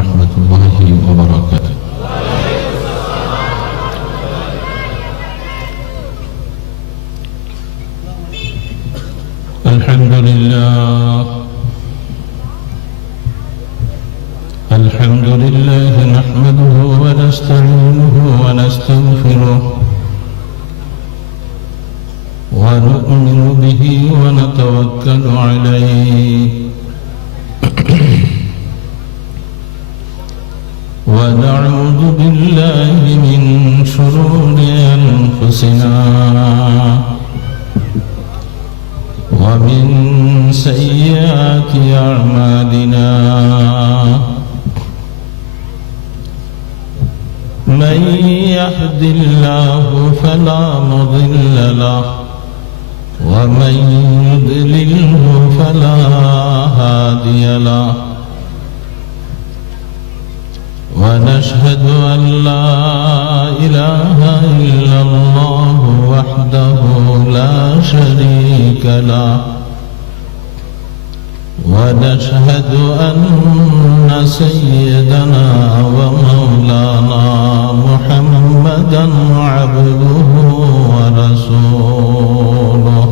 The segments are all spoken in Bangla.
ورحمة الله وبركاته. الحمد لله نحمده ونستعينه ونستغفره ونؤمن به ونتوكل عليه ونعوذ بالله من شرور أنفسنا ومن سيئات أعمالنا من يهد الله فلا مضل له ومن يضلله فلا هادي له ونشهد أن لا إله إلا الله وحده لا شريك له ونشهد أن سيدنا ومولانا محمدا عبده ورسوله.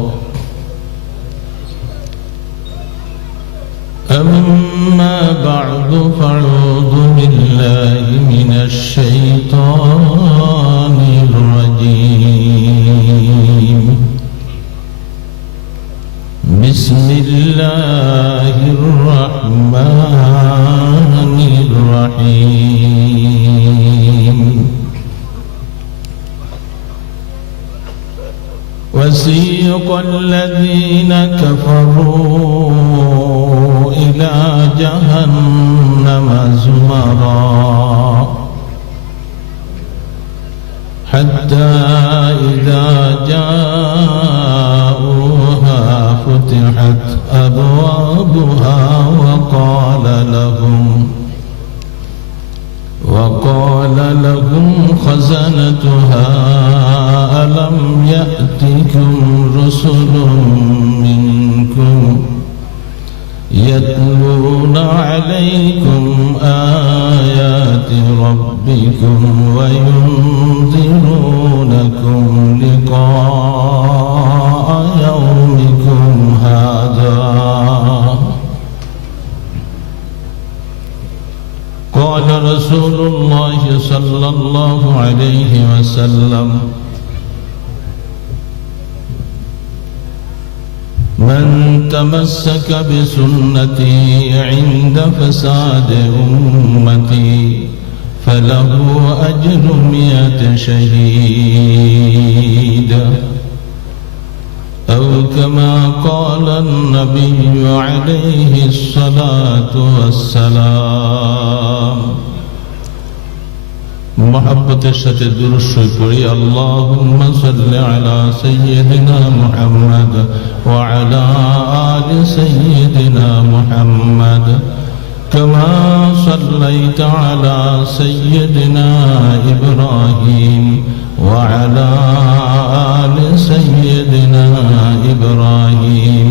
أما بعد فاعوذ بالله من الشيطان الرجيم. بسم الله الرحمن الرحيم. وسيق الذين كفروا إلى جهنم زمرا حتى إذا جاءوها فتحت أبوابها وقال لهم خزنتها ألم يأتكم رسل منكم يتلون عليكم آيات ربكم وينذرونكم لقاء يومكم هذا. قال رسول الله صلى الله عليه وسلم: من تمسك بسنتي عند فساد أمتي فله أجر 100 شهيد أو كما قال النبي عليه الصلاة والسلام. محبتের সাথে দুরূদ শরীফ পড়ি। আল্লাহুম্মা সাল্লি আলা সাইয়্যিদিনা মুহাম্মাদ ওয়া আলা আলি সাইয়্যিদিনা মুহাম্মাদ কামা সাল্লাইতা আলা সাইয়্যিদিনা ইব্রাহিম ওয়া আলা আলি সাইয়্যিদিনা ইব্রাহিম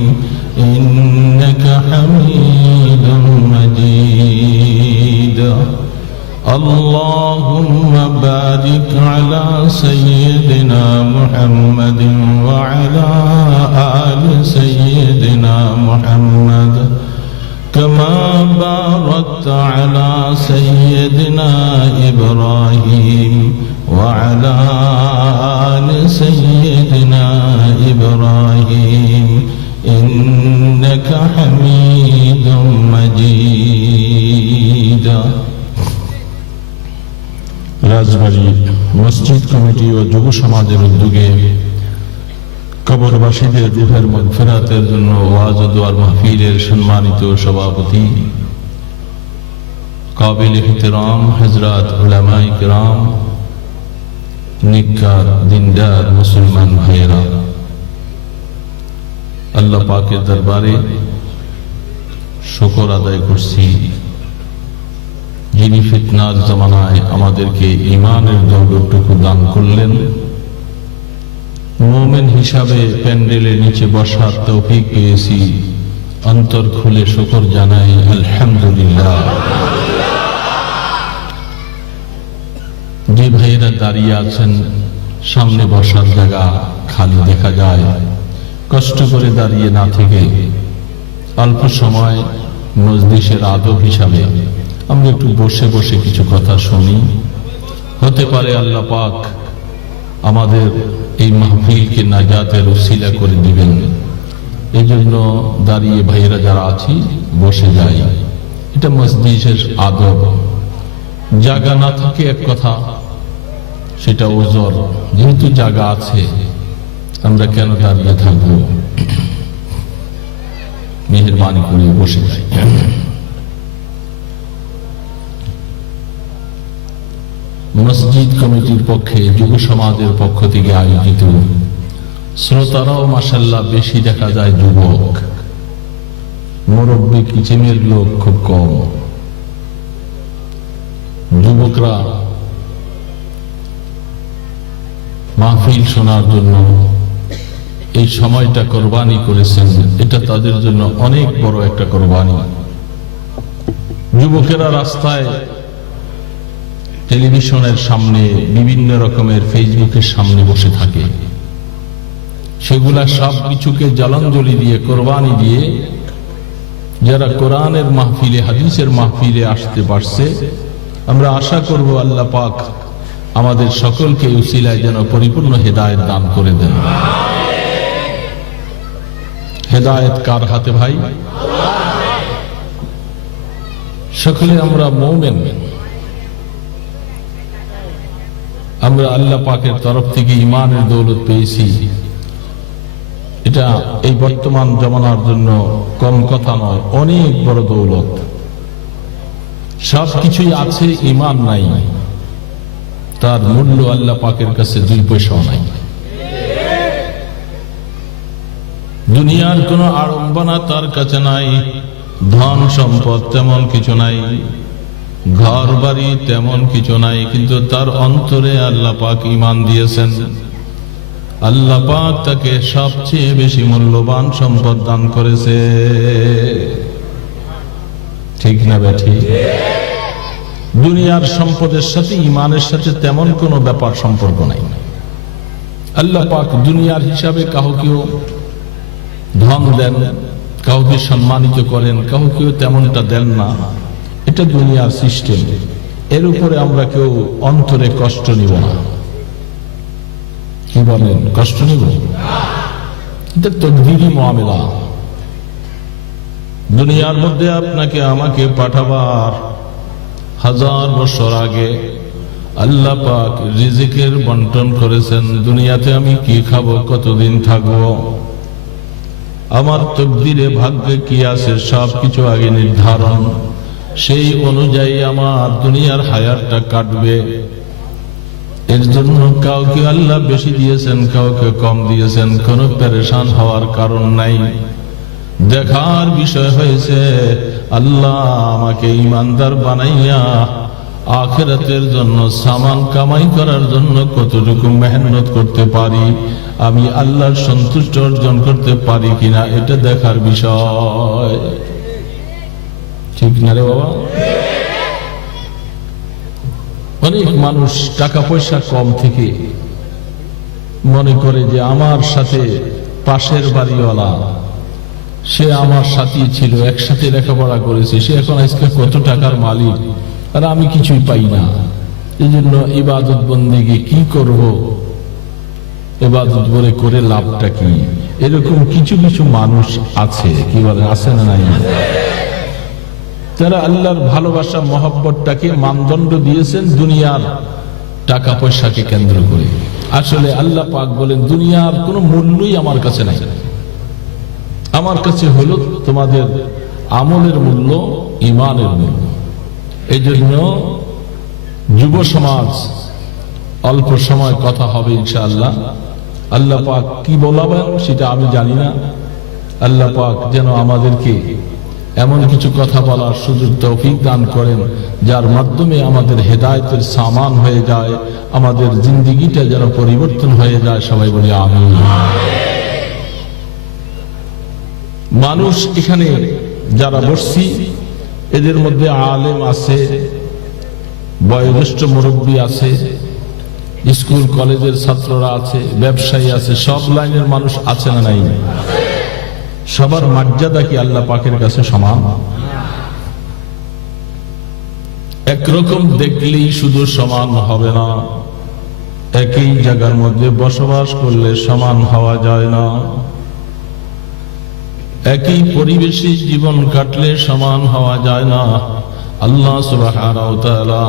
ইন্নাকা হামিদুম মাজিদ। اللهم بارك على سيدنا محمد وعلى آل سيدنا محمد كما باركت على سيدنا إبراهيم وعلى آل سيدنا إبراهيم إنك حميد مجيد। রাজবাড়ী মসজিদ কমিটি ও যুব সমাজের উদ্যোগে কবরবাসীদের রূহের মাগফিরাতের জন্য ওয়াজ ও দোয়ার মাহফিলের সম্মানিত সভাপতি কাবিল ইহতিরাম হযরত উলামায়ে কিরাম, নিকার দিনদার মুসলমান ভাইয়েরা, আল্লাহ পাকের দরবারে শুকর আদায় করছি যিনি ফিতনার জামানায় আমাদেরকে ঈমানের দৌলতটুকু দান করলেন, মুমিন হিসাবে প্যান্ডেলের নিচে বসার তৌফিক পেয়েছি। অন্তর খুলে শুকর জানাই আলহামদুলিল্লাহ। দাঁড়িয়ে আছেন, সামনে বসার জায়গা খালি দেখা যায়, কষ্ট করে দাঁড়িয়ে না থেকে অল্প সময় মজলিসের আদব হিসাবে আমরা একটু বসে বসে কিছু কথা শুনি। হতে পারে আল্লাহ পাক আমাদের এই মাহফিলকে নাজাতের উসিলা করে দিবেন। এই জন্য দাঁড়িয়ে ভাইয়েরা যারা আছি বসে যাই, এটা মজলিসের আদব। জায়গা না থাকে এক কথা, সেটা ওজর। যেহেতু জায়গা আছে, আমরা কেন দাঁড়িয়ে থাকবো? মেহেরবানি করে বসে যাই। মসজিদ কমিটির পক্ষে, যুব সমাজের পক্ষ থেকে আয়োজিত, শ্রোতারাও মাশাআল্লাহ বেশি দেখা যায় যুবক, মুরব্বী কিচেমের লোক খুব কম। যুবকরা মাহফিল শোনার জন্য এই সময়টা কোরবানি করেছেন, এটা তাদের জন্য অনেক বড় একটা কোরবানি। যুবকেরা রাস্তায়, টেলিভিশনের সামনে, বিভিন্ন রকমের ফেসবুকের সামনে বসে থাকে, সেগুলা সব কিছুকে জলাঞ্জলি দিয়ে, কোরবানি দিয়ে যারা কোরআনের মাহফিলে, হাদিসের মাহফিলে আসতে পারছে, আমরা আশা করব আল্লাহ পাক আমাদের সকলকে উসিলায় যেন পরিপূর্ণ হেদায়েত দান করে দেন। হেদায়েত কার হাতে ভাই? সকলে আমরা মুমিন, আমরা আল্লাহ পাকের তরফ থেকে ঈমানের দৌলত পেয়েছি। এটা এই বর্তমান জমানার জন্য কম কথা নয়, অনেক বড় দৌলত। সব কিছুই আছে, ঈমান নাই, তার মূল্য আল্লাহ পাকের কাছে 2 পয়সাও নাই। দুনিয়ার কোন আড়ম্বনা তার কাছে নাই, ধন সম্পদ তেমন কিছু নাই, ঘর বাড়ি তেমন কিছু নাই, কিন্তু তার অন্তরে আল্লাহ পাক ঈমান দিয়েছেন। আল্লাহ পাক তাকে সবচেয়ে বেশি মূল্যবান সম্পদ দান করেছে। ঠিক না বেঠি? দুনিয়ার সম্পদের সাথে ঈমানের সাথে তেমন কোনো ব্যাপার সম্পর্ক নাই। আল্লাহ পাক দুনিয়ার হিসাবে কাউকেও ধন দেন, কাউকে সম্মানিত করেন, কাউকেও তেমনটা দেন না। এটা দুনিয়ার সিস্টেম। এর উপরে আমরা কেউ অন্তরে কষ্ট নিব না। কি বলেন? কষ্ট নিব? এটা তকদীরি মামলা। দুনিয়ার মধ্যে আপনাকে আমাকে পাঠাবার 1000 বছর আগে আল্লাহ পাক রিজিকের বন্টন করেছেন। দুনিয়াতে আমি কি খাবো, কতদিন থাকবো, আমার তকদিরে ভাগ্যে কি আছে, সবকিছু আগে নির্ধারণ। সেই অনুযায়ী আমার দুনিয়ার হায়াতটা কাটবে। এর জন্য কাউকে আল্লাহ বেশি দিয়েছেন, কাউকে কম দিয়েছেন, কোনো পেরেশান হওয়ার কারণ নাই। দেখার বিষয় হয়েছে আল্লাহ আমাকে ঈমানদার বানাইয়া আখিরাতের জন্য সামান কামাই করার জন্য কতটুকু মেহনত করতে পারি, আমি আল্লাহর সন্তুষ্টি অর্জন করতে পারি কিনা, এটা দেখার বিষয়। ঠিক না রে বাবা? অনেক মানুষ টাকা পয়সা কম থেকে মনে করে যে আমার সাথে পাশের বাড়িওয়ালা, সে আমার সাথী ছিল, একসাথে লেখাপড়া করেছে, সে এখন আজকে কত টাকার মালিক, আর আমি কিছুই পাই না। এই জন্য ইবাদত বন্দেগী কি করব, ইবাদত বলে করে লাভটা কি? এরকম কিছু কিছু মানুষ আছে। কি বলে? আছে না নাই? যারা আল্লাহর ভালোবাসা মহব্বতটাকে মানদণ্ড দিয়েছেন দুনিয়ার টাকা পয়সাকে কেন্দ্র করে। আসলে আল্লাহ পাক বলেন দুনিয়ার কোনো মূল্যই আমার কাছে নাই, আমার কাছে হলো তোমাদের আমলের মূল্য, ঈমানের মূল্য। এই জন্য যুব সমাজ, অল্প সময় কথা হবে ইনশাআল্লাহ। আল্লাহ পাক কি বলাবেন সেটা আমি জানি না। আল্লাহ পাক যেন আমাদেরকে এমন কিছু কথা বলার সুযোগ তৌফিক দান করেন যার মাধ্যমে আমাদের হেদায়েতের সামান হয়ে যায়, আমাদের জিন্দেগিটা যেন পরিবর্তন হয়ে যায়। সবাই বলি আমিন। মানুষ এখানে যারা বসছি এদের মধ্যে আলেম আছে, বয়োজ্যেষ্ঠ মুরব্বী আছে, স্কুল কলেজের ছাত্ররা আছে, ব্যবসায়ী আছে, সব লাইনের মানুষ আছে না নাই? সবার মর্যাদা কি আল্লাহ পাকের কাছে সমান? একরকম দেখলেই শুধু সমান হবে না, একই জায়গার মধ্যে বসবাস করলে সমান হওয়া যায় না, একই পরিবেশে জীবন কাটলে সমান হওয়া যায় না। আল্লাহ সুবহানাহু ওয়া তাআলা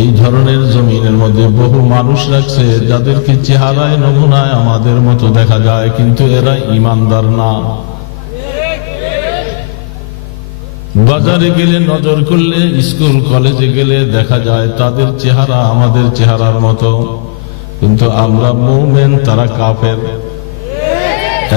এই ধরনের জমিনের মধ্যে বহু মানুষ রাখছে যাদেরকে চেহারায় নমুনায় আমাদের মতো দেখা যায়, কিন্তু এরা ঈমানদার না। বাজারে গেলে নজর করলে, স্কুল কলেজে গেলে দেখা যায় তাদের চেহারা আমাদের চেহারার মতো, কিন্তু আমরা মুমিন, তারা কাফের,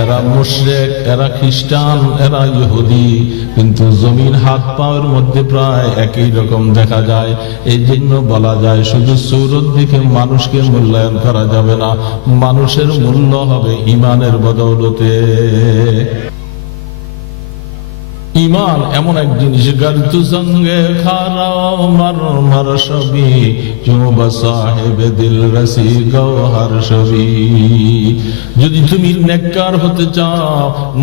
এরা মুশরিক, এরা খ্রিস্টান, এরা ইহুদি, কিন্তু জমিন হাত পায়ের মধ্যে প্রায় একই রকম দেখা যায়। এই জন্য বলা যায় শুধু সূরত দেখে মানুষকে মূল্যায়ন করা যাবে না, মানুষের মূল্য হবে ঈমানের বদৌলতে। ঈমান এমন এক জিনিস, গর্তু সঙ্গে খারাও মার মার সবি চুবা সাহেব দিল রসি গওহর সবি। যদি তুমি নেককার হতে চাও,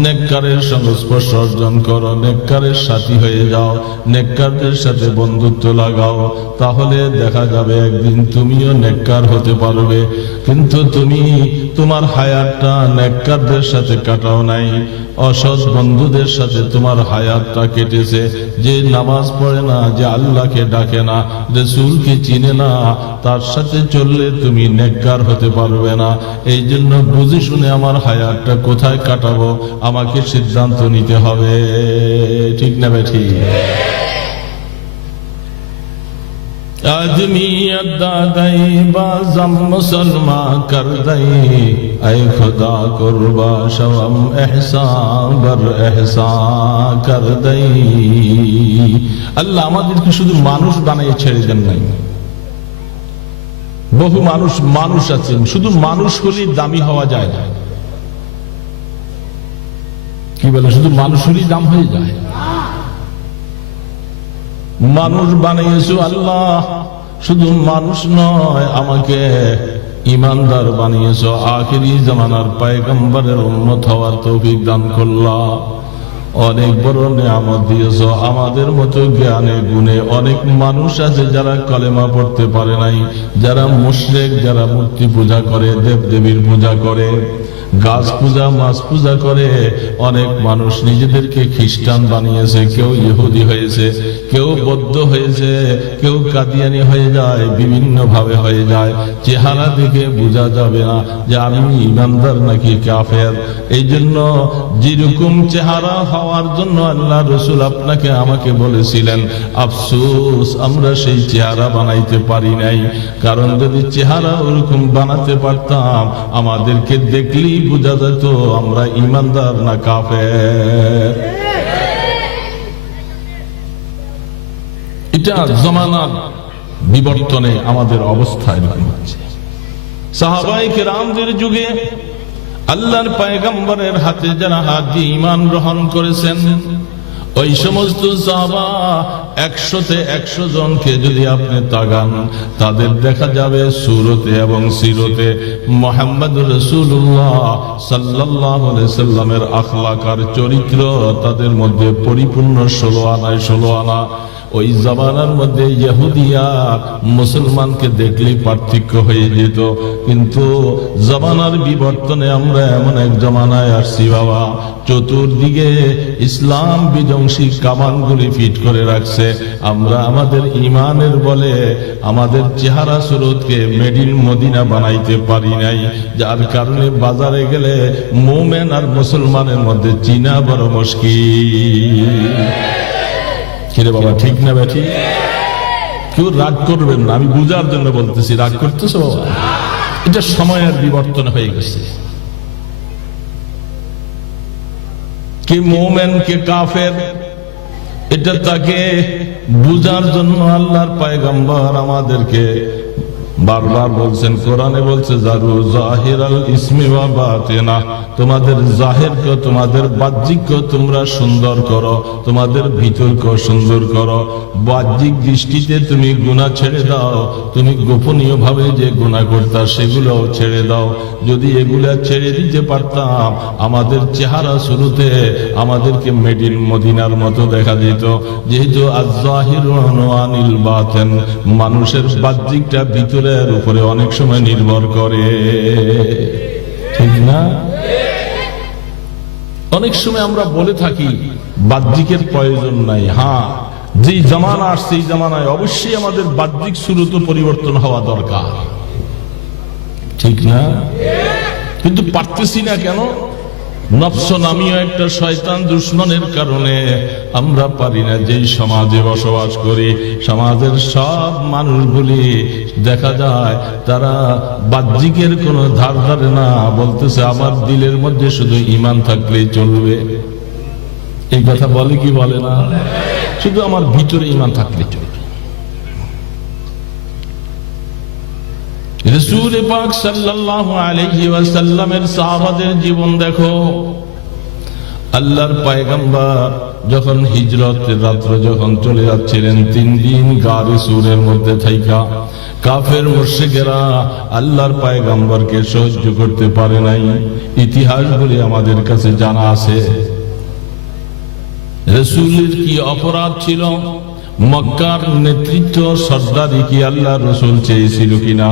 নেককারের সংস্পর্শ অর্জন করো, নেককারের সাথী হয়ে যাও, নেককারদের সাথে বন্ধুত্ব লাগাও, তাহলে দেখা যাবে একদিন তুমিও নেককার হতে পারবে। কিন্তু তুমি তোমার হায়াতটা নেককারদের সাথে কাটাও নাই, অসৎ বন্ধুদের সাথে তোমার হায়াতটা কেটেছে। যে নামাজ পড়ে না, যে আল্লাহকে ডাকে না, রাসূলকে চিনে না, তার সাথে চললে তুমি নেককার হতে পারবে না। এই জন্য বুঝে শুনে আমার হায়াতটা কোথায় কাটাবো আমাকে সিদ্ধান্ত নিতে হবে, ঠিক না বেঠি? आदमी अद्दा दई बाजम मुसलमान कर दई, ऐ खुदा कुर्बा शवम एहसान बर एहसान कर दई। আল্লাহ আমাদেরকে শুধু মানুষ বানিয়ে ছেড়ে দেন নাই। বহু মানুষ আছেন, শুধু মানুষ হলেই দামি হওয়া যায় না। কি বলে, শুধু মানুষ হলেই দাম হয়ে যায়? মানুষ বানিয়েছো আল্লাহ, শুধু মানুষ নয়, আমাকে ঈমানদার বানিয়েছো, আখিরি জামানার পয়গম্বরের উম্মত হওয়ার তৌফিক দান করলা। অনেক বড় নিয়ামত দিয়েছো। আমাদের মতো জ্ঞানে গুণে অনেক মানুষ আছে যারা কলেমা পড়তে পারে নাই, যারা মুশরিক, যারা মূর্তি পূজা করে, দেব দেবীর পূজা করে, গাছ পূজা, মাছ পূজা করে। অনেক মানুষ নিজেদেরকে খ্রিস্টান বানিয়েছে, কেউ ইহুদি হয়েছে, কেউ বৌদ্ধ হয়েছে, কেউ কাদিয়ানি হয়ে যায়, বিভিন্ন ভাবে হয়ে যায়। চেহারা দেখে বোঝা যাবে না যে আমি ঈমানদার নাকি কাফের। এই জন্য যেরকম চেহারা হওয়ার জন্য আল্লাহ রসুল আপনাকে আমাকে বলেছিলেন, আফসোস আমরা সেই চেহারা বানাইতে পারি নাই। কারণ যদি চেহারা ওরকম বানাতে পারতাম, আমাদেরকে দেখলেই বুঝা যেত আমরা ঈমানদার না কাফের। এটা জমানার বিবর্তনে আমাদের অবস্থা এরকম হচ্ছে। সাহাবায়ে কেরামদের যুগে আল্লাহর পয়গম্বরের হাতে যারা হাত দিয়ে ঈমান গ্রহণ করেছেন, ওই সমস্ত সাহাবা 100-তে 100 জনকে যদি আপনি তাকান, তাদের দেখা যাবে সুরতে এবং সিরতে মুহাম্মদুর রাসূলুল্লাহ সাল্লাল্লাহু আলাইহি সাল্লামের আখলাক আর চরিত্র তাদের মধ্যে পরিপূর্ণ 16 আনায় 16 আনা। ওই জামানার মধ্যে ইহুদিয়া মুসলমানকে দেখলেই পার্থক্য হয়ে যেত, কিন্তু জামানার বিবর্তনে আমরা এমন এক জামানায় আসছি বাবা, চতুর্দিকে ইসলাম বিধ্বংসী কামানগুলি ফিট করে রাখছে। আমরা আমাদের ঈমানের বলে আমাদের চেহারা সুরতকে মেড ইন মদিনা বানাইতে পারি নাই, যার কারণে বাজারে গেলে মুমিন আর মুসলমানের মধ্যে চিনা বড় মুশকিল। কিরে বাবা, ঠিক না বেঠি? কেউ রাগ করবেন না, আমি বুঝার জন্য বলতেছি, রাগ করতেছো বাবা? এটা সময়ের বিবর্তন হয়ে গেছে। কে মুমিন কে কাফের এটা তাকে বুঝার জন্য আল্লাহর পয়গম্বর আমাদেরকে বারবার বলছেন। কোরআনে বলছে জারু জাহিরাল ইসমি ওয়া বাতিনা, তোমাদের জাহিরকে, তোমাদের বাহ্যিককে তোমরা সুন্দর করো, তোমাদের ভিতরকে সুন্দর করো। বাহ্যিক দৃষ্টিতে তুমি গুনাহ ছেড়ে দাও, তুমি গোপনীয় ভাবে যে গুনাহ করতা সেগুলো ছেড়ে দাও। যদি এগুলা ছেড়ে দিতে পারতাম, আমাদের চেহারা শুরুতে আমাদেরকে মেডিন মদিনার মতো দেখা যেত। যেহেতু আয-যাহিরু আনিল বাতিন, মানুষের বাহ্যিকটা ভিতরের উপরে অনেক সময় নির্ভর করে, ঠিক না? অনেক সময় আমরা বলে থাকি বাহ্যিকের প্রয়োজন নাই। হ্যাঁ, যেই জামানা আসছে এই জামানায় অবশ্যই আমাদের বাহ্যিক শুরুত পরিবর্তন হওয়া দরকার, ঠিক না? কিন্তু পারতেছি না কেন? নফস নামীয় একটা শয়তান দুশ্মনের কারণে আমরা পারি না। যেই সমাজে বসবাস করি, সমাজের সব মানুষগুলি দেখা যায় তারা বাহ্যিকের কোনো ধার ধারে না, বলতেছে আমার দিলের মধ্যে শুধু ঈমান থাকলেই চলবে। এই কথা বলে কি বলে না? শুধু আমার ভিতরে ঈমান থাকলেই চলবে। রাসূল পাক সাল্লাল্লাহু আলাইহি ওয়াসাল্লামের সাহাবাদের জীবন দেখো। আল্লাহর পয়গম্বর যখন হিজরতের রাত্রে যখন চলে যাচ্ছিলেন, 3 দিন গারে সুরের মধ্যে থাইকা কাফের মুশরিকেরা আল্লাহর পয়গম্বরকে সহ্য করতে পারে নাই। ইতিহাসগুলি আমাদের কাছে জানা আছে। রাসূলের কি অপরাধ ছিল? মক্কার নেতৃত্ব সর্দারি কি আল্লাহর রাসূল চেয়েছিল কিনা?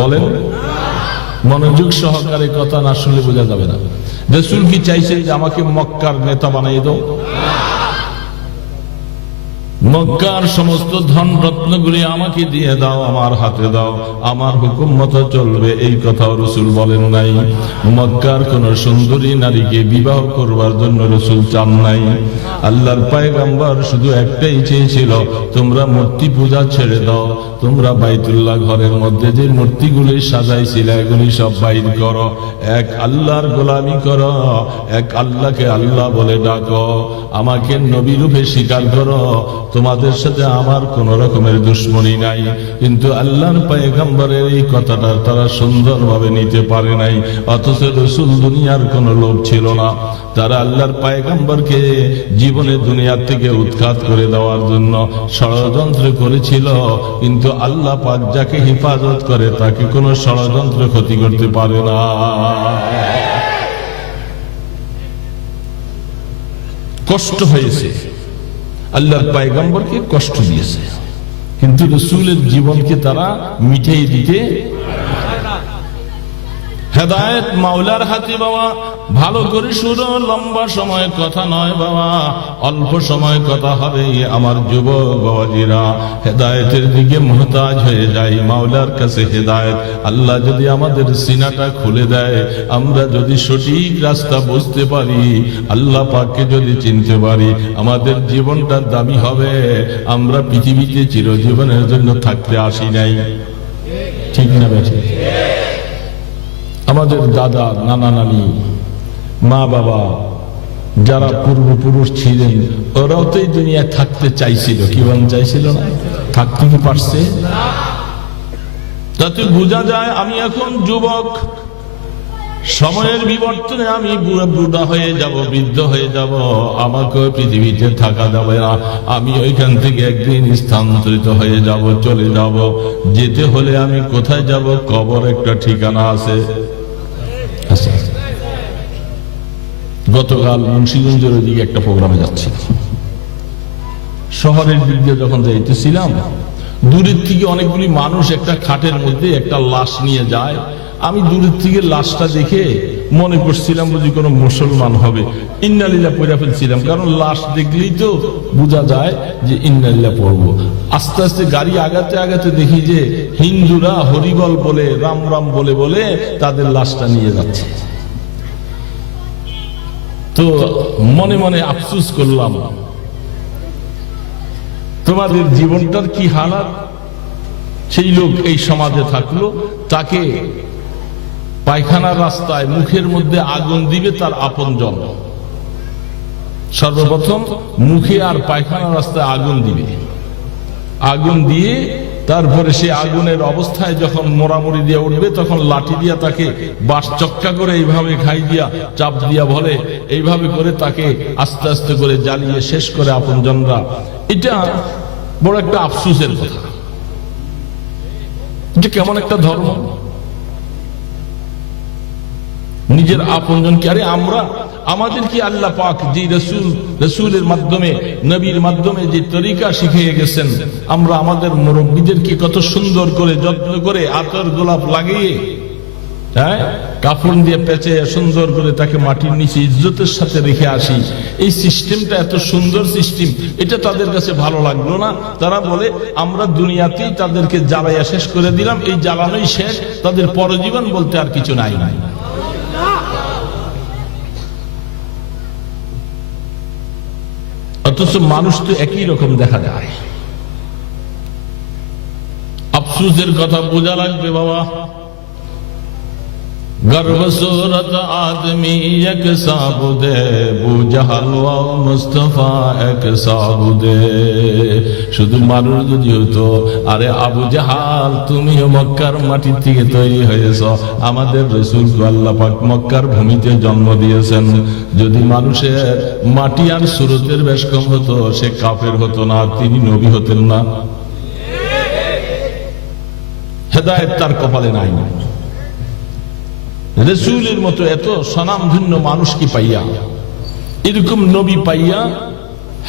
বলেন, মনোযোগ সহকারে কথা না শুনলে বোঝা যাবে না। রাসূল কি চাইছে যে আমাকে মক্কার নেতা বানিয়ে দাও? মক্কার সমস্ত ধন রত্নগুলি আমাকে দিয়ে দাও, আমার হাতে দাও, আমার হুকুম মতো চলবে, এই কথাও রাসূল বলেন নাই। মক্কার কোন সুন্দরী নারীকে বিবাহ করবার জন্য রাসূল চান নাই। আল্লাহর পয়গম্বর শুধু একটাই চেয়েছিল, তোমরা মূর্তি পূজা ছেড়ে দাও, তোমরা বাইতুল্লাহ ঘরের মধ্যে যে মূর্তিগুলি সাজাইছিল এগুলি সব বাইর করো, এক আল্লাহর গোলামি করো, এক আল্লাহকে আল্লাহ বলে ডাকো, আমাকে নবী রূপে স্বীকার করো, তোমাদের সাথে আমার কোন রকমের দুশ্মনী নাই। কিন্তু আল্লাহর পয়গম্বরের এই কথাটা তারা সুন্দরভাবে নিতে পারে নাই। অথচ রাসূল দুনিয়ার কোন লোভ ছিল না। তারা আল্লাহর পয়গম্বরকে জীবনে দুনিয়ার থেকে উৎখাত করে দেওয়ার জন্য ষড়যন্ত্র করেছিল। কিন্তু আল্লাহ পাক যাকে হেফাজত করে তাকে কোন ষড়যন্ত্র ক্ষতি করতে পারে না। কষ্ট হয়েছে, আল্লাহর পয়গম্বরকে কষ্ট দিয়েছে, কিন্তু রাসূলের জীবনকে তারা মিটিয়ে দিতে। হেদায়েত মাওলার হাতে বাবা, ভালো করে শুনো, লম্বা সময় কথা নয় বাবা, অল্প সময় কথা হবে। আমার যুবক বাবাজিরা হেদায়েতের দিকে মুহতাজ হয়ে যায়, মাওলার কাছে হেদায়েত। আল্লাহ যদি আমাদের সিনাটা খুলে দেয়, আমরা যদি সঠিক রাস্তা বুঝতে পারি, আল্লাহ পাককে যদি চিনতে পারি, আমাদের জীবনটা দামি হবে। আমরা পৃথিবীতে চিরজীবনের জন্য থাকতে আসি নাই, ঠিক না বেঠি? আমাদের দাদা, নানা নানি, মা বাবা যারা পূর্বপুরুষ ছিলেন, ওরাও তো এই দুনিয়ায় থাকতে চাইছিল, কি বলেন? চাইছিল না? থাকতে কি পারছে? তাতে বোঝা যায় আমি এখন যুবক, সময়ের বিবর্তনে আমি বুড়া হয়ে যাব, বৃদ্ধ হয়ে যাব, আমাকে পৃথিবীতে থাকা যাবে না। আমি ওইখান থেকে একদিন স্থানান্তরিত হয়ে যাব, চলে যাব। যেতে হলে আমি কোথায় যাব? কবর একটা ঠিকানা আছে। গতকাল মুন্সিগঞ্জের ওইদিকে একটা প্রোগ্রামে যাচ্ছি, শহরের দিক দিয়ে যখন যাইতেছিলাম, দূরের থেকে অনেকগুলি মানুষ একটা খাটের মধ্যে একটা লাশ নিয়ে যায়। আমি দূরের থেকে লাশটা দেখে মনে করছিলাম বুঝি কোনো মুসলমান হবে, ইন্নালিল্লাহ পড়ে ফেলছিলাম, কারণ লাশ দেখলেই তো বোঝা যায় যে ইন্নালিল্লাহ পড়বো। আস্তে আস্তে গাড়ি আগাতে আগাতে দেখি যে হিন্দুরা হরিবল বলে, রাম রাম বলে বলে তাদের লাশটা নিয়ে যাচ্ছে। তো মনে মনে আফসোস করলাম, তোমাদের জীবনটার কি হালাত। সেই লোক এই সমাজে থাকলো, তাকে পায়খানার রাস্তায় মুখের মধ্যে আগুন দিবে তার আপনজন। সর্বপ্রথম মুখে আর পায়খানার রাস্তায় আগুন দিবে, আগুন দিয়ে তারপরে সে আগুনের অবস্থায় যখন মোড়ামুড়ি দিয়ে উঠবে তখন লাঠি দিয়া তাকে বাঁশ চক্কা করে এইভাবে খাই দিয়া চাপ দিয়া বলে, এইভাবে করে তাকে আস্তে আস্তে করে জ্বালিয়ে শেষ করে আপনজনরা। এটা বড় একটা আফসোসের কথা যে কেমন একটা ধর্ম, নিজের আপনজনকে। আরে আমরা আমাদের কি আল্লাহ পাক যে রসুলের মাধ্যমে নবীর মাধ্যমে যে তরিকা শিখিয়ে গেছেন, আমরা আমাদের মুরব্বীদেরকে কত সুন্দর করে যত্ন করে আতর গোলাপ লাগিয়ে, হ্যাঁ, কাপড় দিয়ে পেঁচে সুন্দর করে তাকে মাটির নিচে ইজ্জতের সাথে রেখে আসি। এই সিস্টেমটা এত সুন্দর সিস্টেম, এটা তাদের কাছে ভালো লাগলো না। তারা বলে আমরা দুনিয়াতেই তাদেরকে জ্বালাইয়া শেষ করে দিলাম, এই জ্বালানোই শেষ, তাদের পরজীবন বলতে আর কিছু নাই। অথচ মানুষ তো একই রকম দেখা যায়। আফসোসের কথা বোঝা লাগবে বাবা। गर्व सूरत आदमी एक साबुदे বুজাহাল ওয়া মুস্তাফা এক সাবুদে। শুধু মানুষ যদি হতো, আরে আবু জাহাল তুমিও মক্কার মাটি থেকে তৈরি হয়েছ, আমাদের রাসূল আল্লাহ পাক মক্কার ভূমিতে জন্ম দিয়েছেন। যদি মানুষের মাটি আর সুরতের বেশ কম হতো, সে কাফের হতো না, তিনি নবী হতেন না। হেদায়েত তার কপালে নাই। রাসূলের মতো এত স্বনামধন্য মানুষ কি পাইয়া, এরকম নবী পাইয়া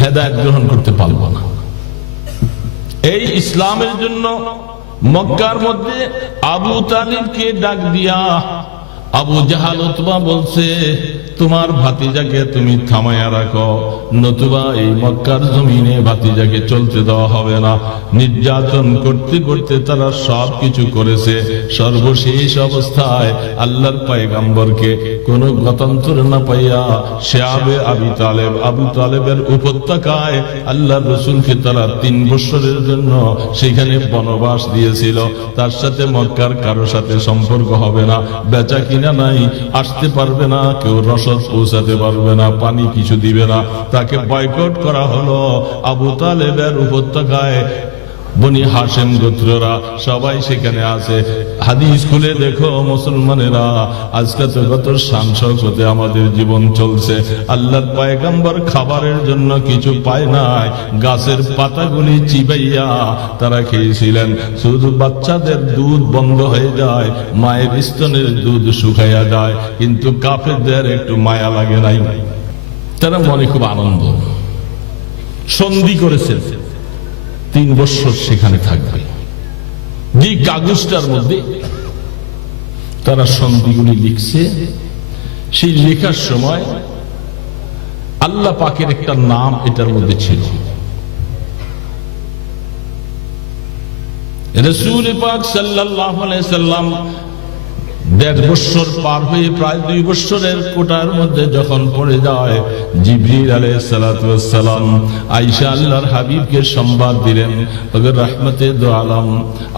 হেদায়েত গ্রহণ করতে পারবো না। এই ইসলামের জন্য মক্কার মধ্যে আবু তালিবকে ডাক দিয়া আবু জাহাল উতবা বলছে, তোমার ভাতিজাকে তুমি থামাইয়া রাখো, নতুবা এই মক্কার জমিনে ভাতিজাকে চলতে দেওয়া হবে না। নির্যাতন করতে করতে তারা সব কিছু করেছে। সর্বশেষ অবস্থায় আল্লাহর পয়গম্বরকে কোনো গতান্তর না পাইয়া শিয়াবে আবু তালেবের উপত্যকায় আল্লাহর রাসূলকে তারা 3 বছরের জন্য সেখানে বনবাস দিয়েছিল। তার সাথে মক্কার কারো সাথে সম্পর্ক হবে না, বেচা কিনা নাই, আসতে পারবে না, কেউ রসদ পৌঁছাতে পারবে না, পানি কিছু দিবে না। তাকে বয়কট করা হলো। আবু তালেবের উপত্যকায় বনি হাশেম গোত্ররা সবাই সেখানে আছে। হাদিস খুলে দেখো মুসলমানেরা, আজকে তো কত শান-শওকতে আমাদের জীবন চলছে। আল্লাহর পয়গম্বর খাবারের জন্য কিছু পায় নাই, গাছের পাতাগুলি চিবাইয়া তারা খেয়েছিলেন। শুধু বাচ্চাদের দুধ বন্ধ হয়ে যায়, মায়ের স্তনের দুধ শুকাইয়া যায়, কিন্তু কাফেরদের একটু মায়া লাগে নাই। তারা মনে খুব আনন্দ, সন্ধি করেছে 3 বছর সেখানে থাকবে। যে কাগজটার মধ্যে তারা সন্ধিগুলি লিখছে, সেই লেখার সময় আল্লাহ পাকের একটা নাম এটার মধ্যে ছিল। রাসূল পাক সাল্লাল্লাহু আলাইহি সাল্লাম 1.5 বছর পার হয়ে প্রায় 2 বছরের কোটার মধ্যে যখন পড়ে যায়, জিবরিল আলাইহিস সালাতু ওয়াস সালাম আয়েশা আল্লাহর হাবিবকে সংবাদ দিলেন, ওগো রাহমাতে দো আলম,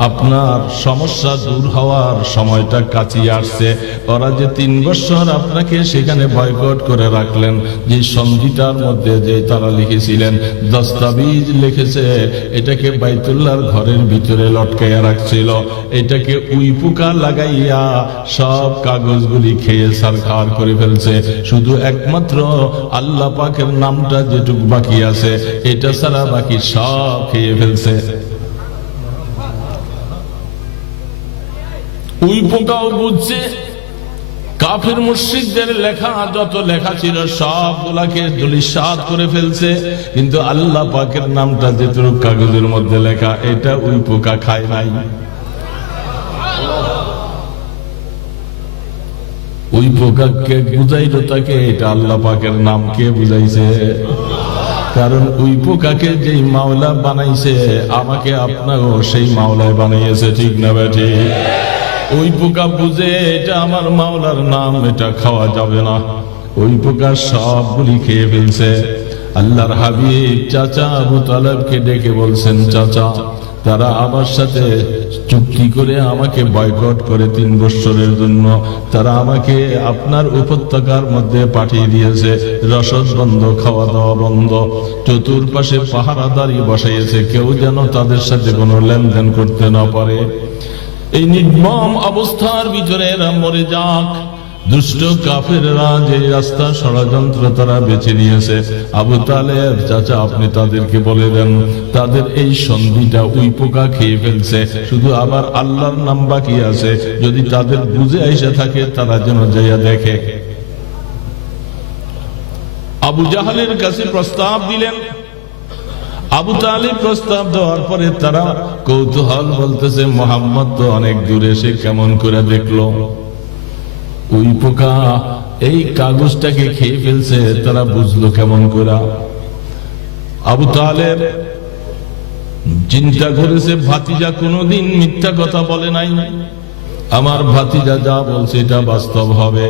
আপনার সমস্যা দূর হওয়ার সময়টা কাছে আসছে। ওরা যে 3 বছর আপনাকে সেখানে বয়কট করে রাখলেন, যে সন্ধিটার মধ্যে যে তারা লিখেছিলেন, দস্তাবিজ লিখেছে, এটাকে বাইতুল্লাহর ঘরের ভিতরে লটকাইয়া রাখছিল, এটাকে উই পোকা লাগাইয়া সব কাগজগুলি খেয়ে সারখার করে ফেলছে। শুধু একমাত্র আল্লাহ পাকের নামটা যেটুকু বাকি আছে, এটা ছাড়া বাকি সব খেয়ে ফেলছে। উই পোকাও বুঝছে, কাফের মুশরিকদের লেখা যত লেখা ছিল সবগুলাকে ধূলিসাৎ করে ফেলছে, কিন্তু আল্লাহ পাকের নামটা যেটুকু কাগজের মধ্যে লেখা, এটা উই পোকা খায় নাই। ওই পোকাকে বুঝাইলো তাকে, এটা আল্লাহ পাকের নাম কে বুঝাইছে? কারণ ওই পোকাকে যেই মাওলা বানাইছে, আমাকে আপনাকেও সেই মাওলায় বানাইছে, ঠিক না বেঠি? ওই পোকা বুঝে এটা আমার মাওলার নাম, এটা খাওয়া যাবে না। ওই পোকা সবগুলি খেয়ে ফেলছে। আল্লাহর হাবিব চাচা আবু তালেবকে ডেকে বলছেন, চাচা তারা আমার সাথে চুক্তি করে আমাকে বয়কট করে 3 বছরের জন্য তারা আমাকে আপনার উপত্যকার মধ্যে পাঠিয়ে দিয়েছে। রসদ বন্ধ, খাওয়া দাওয়া বন্ধ, চতুর্পাশে পাহারাদারি বসাইয়েছে, কেউ যেন তাদের সাথে কোনো লেনদেন করতে না পারে। এই নির্মম অবস্থার ভিতরে এরা মরে যাক। দুষ্ট কাফেররা যে রাস্তা ষড়যন্ত্র তারা বেছে নিয়েছে, আবু তালেব চাচা আপনি তাদেরকে বলে দেন তাদের এই সন্ধিটা উই পোকা খেয়ে ফেলছে, শুধু আবার আল্লাহর নাম বাকি আছে। যদি তাদের বুঝে আইসা থাকে তারা যেন যাইয়া দেখে। আবু জাহালের কাছে প্রস্তাব দিলেন। আবু তালেব প্রস্তাব দেওয়ার পরে তারা কৌতূহল বলতেছে মুহাম্মদ তো অনেক দূরে, সে কেমন করে দেখলো উই পোকা এই কাগজটাকে খেয়ে ফেলছে, তারা বুঝলো কেমন করে? আবু তালেব চিন্তা করেছে ভাতিজা কোনোদিন মিথ্যা কথা বলে নাই, আমার ভাতিজা যা বলছে এটা বাস্তব হবে।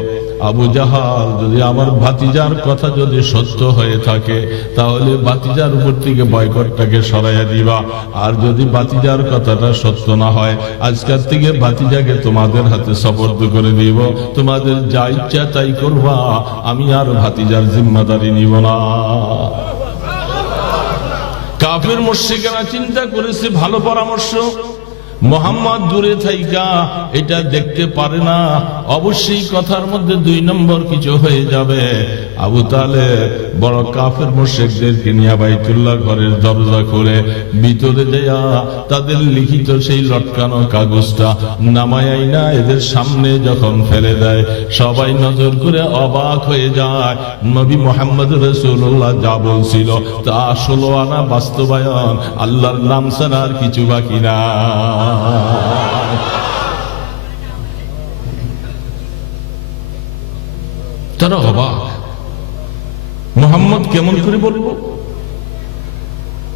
আবু জাহাল যদি আমার ভাতিজার কথা যদি সত্য হয়ে থাকে তাহলে ভাতিজার উপর থেকে বয়কটটাকে সরাইয়া দিবা, আর যদি ভাতিজার কথাটা সত্য না হয় আজকের থেকে ভাতিজাকে তোমাদের হাতে সুপর্দ করে দিব, তোমাদের যা ইচ্ছা তাই করবা, আমি আর ভাতিজার জিম্মাদারি নিব না। কাফের মুশরিকরা চিন্তা করেছে ভালো পরামর্শ, মুহাম্মদ দূরে থাইকা এটা দেখতে পারে না, অবশ্যই কথার মধ্যে 2 নম্বর কিছু হয়ে যাবে। আবু তালেব বড় কাফের মুশরিকদেরকে নিয়ে বাইতুল্লাহ ঘরের দরজা খুলে ভিতরে যাইয়া তাদের লিখিত সেই লটকানো কাগজটা নামায় না এদের সামনে যখন ফেলে দেয়, সবাই নজর করে অবাক হয়ে যায়। নবী মুহাম্মদ রাসূলুল্লাহ যা বলছিল তা 16 আনা বাস্তবায়ন, আল্লাহর নাম ছাড়া আর কিছু বাকি না। তারা অবাক, মুহাম্মদ কেমন করে বলবো?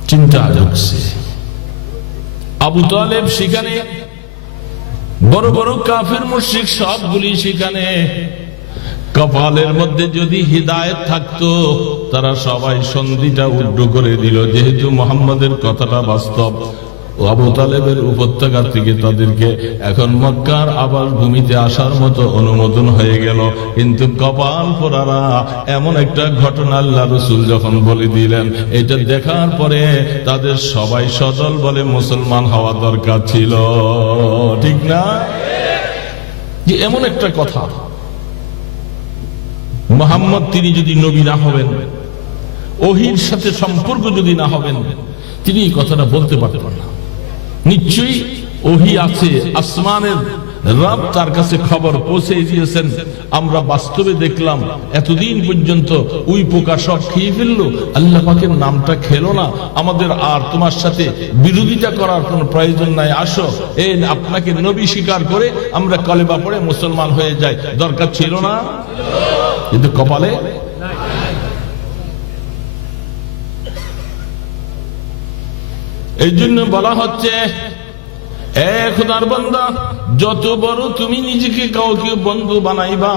চিন্তা ঢুকছে। আবু তালেব সেখানে, বড় বড় কাফের মুশরিক সবগুলি সেখানে। কপালের মধ্যে যদি হিদায়াত থাকতো তারা সবাই সন্ধিটা উড্ড করে দিল, যেহেতু মুহাম্মদের কথাটা বাস্তব। আবু তালেবের উপত্যকা থেকে তাদেরকে এখন মক্কার আবাস ভূমিতে আসার মতো অনুমোদন হয়ে গেল। কিন্তু কপাল পোড়ারা এমন একটা ঘটনা আল্লাহ রাসূল যখন বলে দিলেন, এটা দেখার পরে তাদের সবাই সদল বলে মুসলমান হওয়া দরকার ছিল, ঠিক না? যে এমন একটা কথা, মুহাম্মদ তিনি যদি নবী না হবেন, ওহীর সাথে সম্পর্ক যদি না হবেন, তিনি এই কথাটা বলতে পারতেন না। নিশ্চয়ই ওহী আছে, আসমানের রব তার কাছে খবর পৌঁছে দিয়েছেন। আমরা বাস্তবে দেখলাম এতদিন পর্যন্ত উই পোকা সব খেয়ে ফেললো, আল্লাহ পাকের নামটা খেলো না, আমাদের আর তোমার সাথে বিরোধিতা করার কোনো প্রয়োজন নাই, আসো এই আপনাকে নবী স্বীকার করে আমরা কলেমা পড়ে মুসলমান হয়ে যাই, দরকার ছিল না? কিন্তু কপালে এই জন্য বলা হচ্ছে, খোদার বান্দা, যত বড় তুমি নিজেকে কাউকে বন্ধু বানাইবা,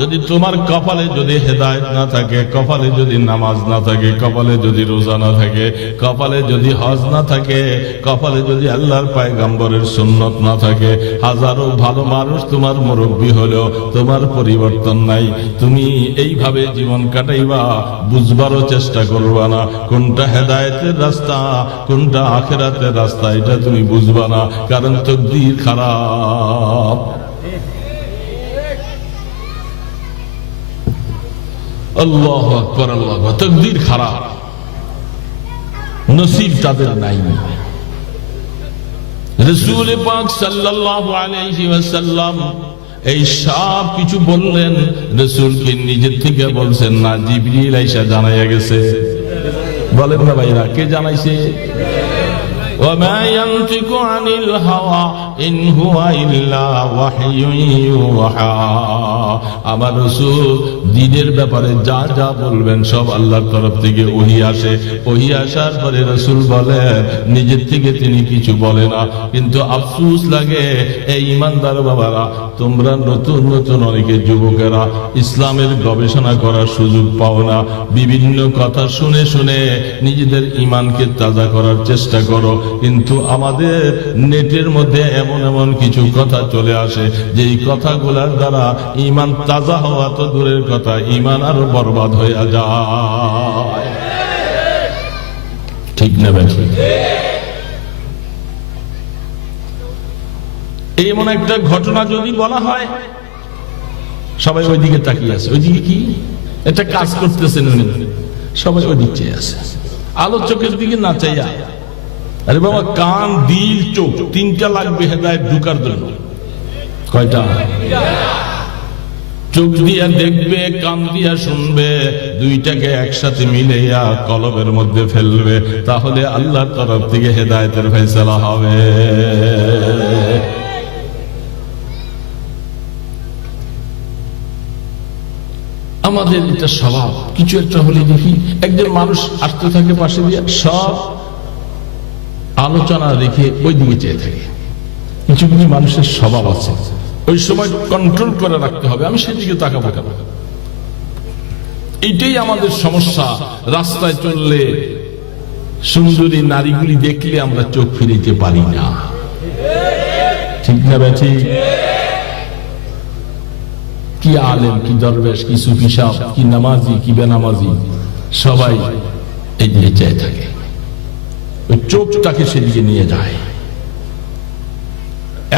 যদি তোমার কপালে যদি হেদায়েত না থাকে, কপালে যদি নামাজ না থাকে, কপালে যদি রোজা না থাকে, কপালে যদি হজ না থাকে, কপালে যদি আল্লাহর পয়গম্বরের সুন্নত না থাকে, হাজারো ভালো মানুষ তোমার মুরব্বী হলেও তোমার পরিবর্তন নাই। তুমি এইভাবে জীবন কাটাইবা, বুঝবারও চেষ্টা করবা না কোনটা হেদায়েতের রাস্তা, কোনটা আখিরাতের রাস্তা, এটা তুমি বুঝবা না, কারণ তকদীর খারাপ। আল্লাহু আকবার, আল্লাহু আকবার। তকদীর খারাপ, নসিব তাদের নাই। রাসূল পাক সাল্লাল্লাহু আলাইহি ওয়াসাল্লাম এই সব কিছু বললেন, রাসূলকে নিজের থেকে বলছেন না, জিবরিল আইসা জানাইয়া গেছে। বলেন না ভাইরা, কে জানাইছে? وما ينطق عن الهوى إن هو إلا وحي يوحى। আমার রাসূল দ্বীনের ব্যাপারে যা যা বলবেন সব আল্লাহর তরফ থেকে ওহী আসে। ওহী আসার পরে রাসূল বলেন, নিজের থেকে তিনি কিছু বলে না। কিন্তু আফসোস লাগে, এই ইমানদার বাবারা, তোমরা নতুন নতুন অনেকে যুবকেরা ইসলামের গবেষণা করার সুযোগ পাও না। বিভিন্ন কথা শুনে শুনে নিজেদের ইমানকে তাজা করার চেষ্টা করো। কিন্তু আমাদের নেটের মধ্যে এমন এমন কিছু কথা চলে আসে যেই কথাগুলোর দ্বারা ঈমান তাজা হওয়া তো দূরের কথা, ঈমান আরো বরবাদ হয়ে যায়। ঠিক না ভাই? এমন একটা ঘটনা যদি বলা হয়, সবাই ওইদিকে তাকিয়ে আছে। ওইদিকে কি একটা কাজ করতেছেন উনি, সবাই ওই দিক চেয়ে আছে, আলোচকের দিকে না চাইয়া। আরে বাবা, কান, দিল, চোখ তিনটা লাগবে হেদায়েত ঢুকার জন্য। কয়টা? চোখ দিয়া দেখবে, কান দিয়া শুনবে, দুইটাকে একসাথে মিলাইয়া কলবের মধ্যে ফেলবে, তাহলে আল্লাহর তরফ থেকে হেদায়েতের ফয়সালা হবে। আমাদের এটা স্বভাব, কিছু একটা হলে দেখি একজন মানুষ আসতে থাকে পাশে দিয়ে, সব আলোচনা রেখে ওই দিকে চেয়ে থাকে। কিছু কিছু মানুষের স্বভাব আছে, ওই সময় কন্ট্রোল করে রাখতে হবে, আমি সেদিকে তাকাবো কেন। এইটাই আমাদের সমস্যা। রাস্তায় চললে সুন্দরী নারীগুলি দেখলে আমরা চোখ ফিরিতে পারি না। ঠিক না বেঠি? কি আলেম, কি দরবেশ, কি সুফি সাহেব, কি নামাজি, কি বেনামাজি, সবাই এই দিকে চেয়ে থাকে, ওই চোখটাকে সেদিকে নিয়ে যায়।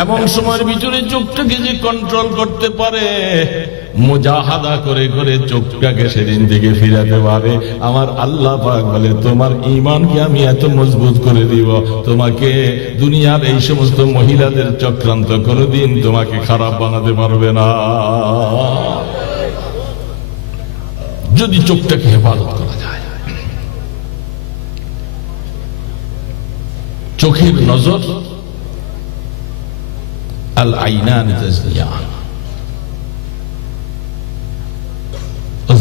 এমন সময়ের ভিতরে চোখটাকে যে কন্ট্রোল করতে পারে, মুজাহাদা করে করে চোখটাকে সেদিন থেকে ফিরাতে পারে, আমার আল্লাহ পাক বলে, তোমার ঈমানকে আমি এত মজবুত করে দিব, তোমাকে দুনিয়ার এই সমস্ত মহিলাদের চক্রান্ত কোনোদিন তোমাকে খারাপ বানাতে পারবে না, যদি চোখটাকে হেফাজত করা যায়। চোখের নজর, আল আইনান তাজনিয়ান,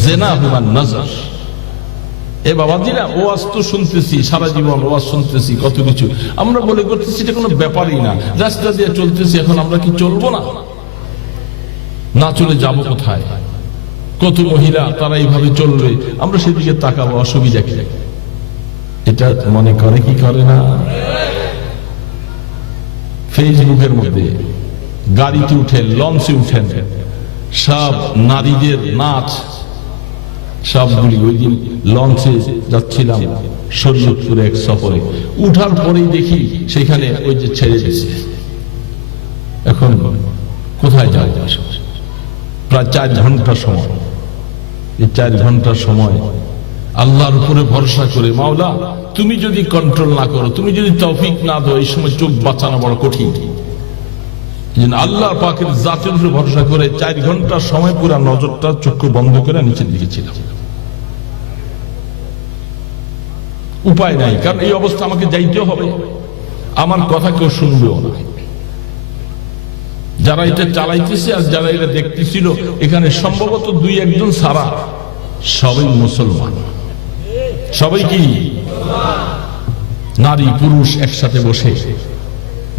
জিনা হুমান নজর। এ বাবাজিরা, ওয়াজ তো শুনতেছি সারা জীবন, ওয়াজ শুনতেছি কত কিছু, আমরা বলে করতেছি এটা কোনো ব্যাপারই না, রাস্তা দিয়ে চলতেছি, এখন আমরা কি চলবো না? না চলে যাব কোথায়? কত মহিলা তারা এইভাবে চলবে, আমরা সেদিকে তাকাবো, অসুবিধা কি? এটা মনে করে কি করে না? ফেসবুকের মধ্যে গাড়িতে উঠেন, লঞ্চে উঠেন, সব নারীদের নাচ সবগুলি। ওই দিন লঞ্চে যাচ্ছিলাম শরীয়তপুরে এক সফরে, উঠার পরেই দেখি সেখানে ওই যে ছেড়ে দিচ্ছে। এখন কোথায় যাওয়া? প্রায় 4 ঘন্টা সময়। এই 4 ঘন্টার সময় আল্লাহর উপরে ভরসা করে, মাওলা তুমি যদি কন্ট্রোল না করো, তুমি যদি তৌফিক না দাও, এই সময় চোখ বাঁচানো বড় কঠিন। আল্লাহ পাকের জাতের উপরে ভরসা করে 4 ঘন্টার সময় পুরো নজরটা চক্ষু বন্ধ করে নিচের দিকে ছিলাম। উপায় নাই, কারণ এই অবস্থা আমাকে যাইতে হবে, আমার কথা কেউ শুনবেও না। যারা এটা চালাইতেছে আর যারা এটা দেখতেছিল, এখানে সম্ভবত 2-1 ছাড়া সবাই মুসলমান। সবাই কি? নারী পুরুষ একসাথে বসে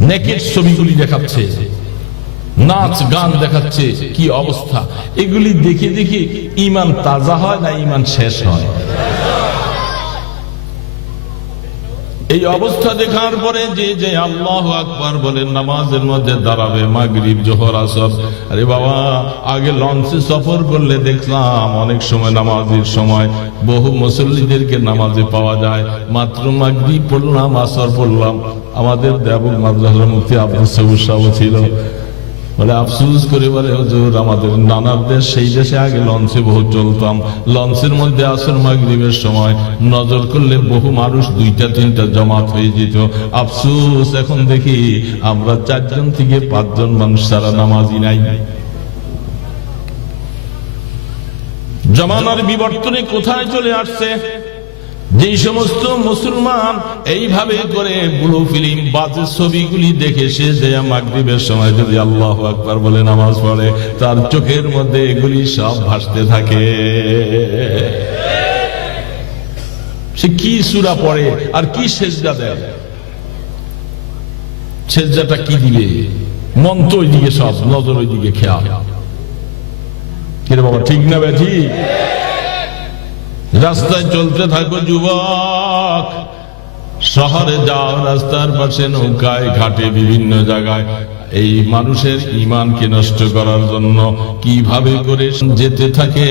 নেকেড ছবিগুলি দেখাচ্ছে, নাচ গান দেখাচ্ছে, কি অবস্থা! এগুলি দেখে দেখে ঈমান তাজা হয় না ঈমান শেষ হয়? এই অবস্থা দেখার পরে যে আল্লাহু আকবার বলে নামাজের মধ্যে দাঁড়াবে, মাগরিব, জোহর, আসর। আরে বাবা, আগে লঞ্চে সফর করলে দেখলাম অনেক সময় নামাজের সময় বহু মুসল্লিদেরকে নামাজে পাওয়া যায়, মাত্র মাগরিব পড়লাম, আসর পড়লাম। আমাদের দেবক মাদ্রাসার মুফতি আব্দুল সবুর সাহেব ছিল, বলে আফসোস করে বলে, হুজুর আমাদের নানার দেশ, সেই দেশে আগে লঞ্চে বহু চলতাম, লঞ্চের মধ্যে আসর মাগরিবের সময় নজর করলে বহু মানুষ 2-3টা জমাত হয়ে যেত। আফসোস এখন দেখি আমরা 4 জন থেকে 5 জন মানুষ ছাড়া নামাজি নাই। জামানার বিবর্তনে কোথায় চলে আসছে? যেই সমস্ত মুসলমান এইভাবে করে ব্লু ফিল্ম, বাজে ছবিগুলি দেখে সে দেয়া মাগরিবের সময় যদি আল্লাহু আকবার বলে নামাজ পড়ে, তার চোখের মধ্যে এগুলি সব ভাসতে থাকে। সে কি সূরা পড়ে আর কি সেজদা দেয়, সেজদাটা কি দিবে, মন তো ওইদিকে, সব নজর ওইদিকে, খেয়াল। কিরে বাবা, ঠিক না বেঠি? রাস্তায় চলতে থাকো যুবক, শহরে যাও, রাস্তার পাশে নৌকায় ঘাটে বিভিন্ন জায়গায় এই মানুষের ঈমানকে নষ্ট করার জন্য কিভাবে করে যেতে থাকে।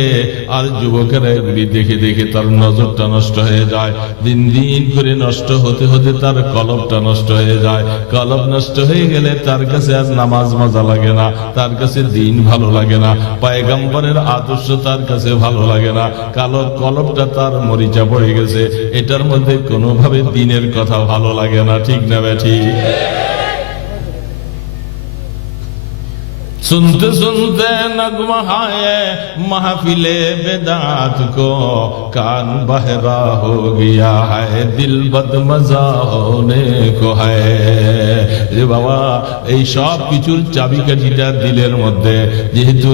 আর যুবকেরা এগুলি দেখে দেখে তার নজরটা নষ্ট হয়ে যায়। দিন দিন করে নষ্ট হতে হতে তার কলবটা নষ্ট হয়ে যায়। কলব নষ্ট হয়ে গেলে তার কাছে আর নামাজ মজা লাগে না, তার কাছে দিন ভালো লাগে না, পয়গম্বরের আদর্শ তার কাছে ভালো লাগে না। কলবটা তার মরিচা পড়ে গেছে, এটার মধ্যে কোনোভাবে দিনের কথা ভালো লাগে না। ঠিক না ঠিক? सुनते सुनते नगमा है महफिले बेदात को, कान बहरा हो गया है दिल बदमजा होने को है। যে বাবা এই সব কিছুর চাবিকাঠিটা দিলের মধ্যে, যেহেতু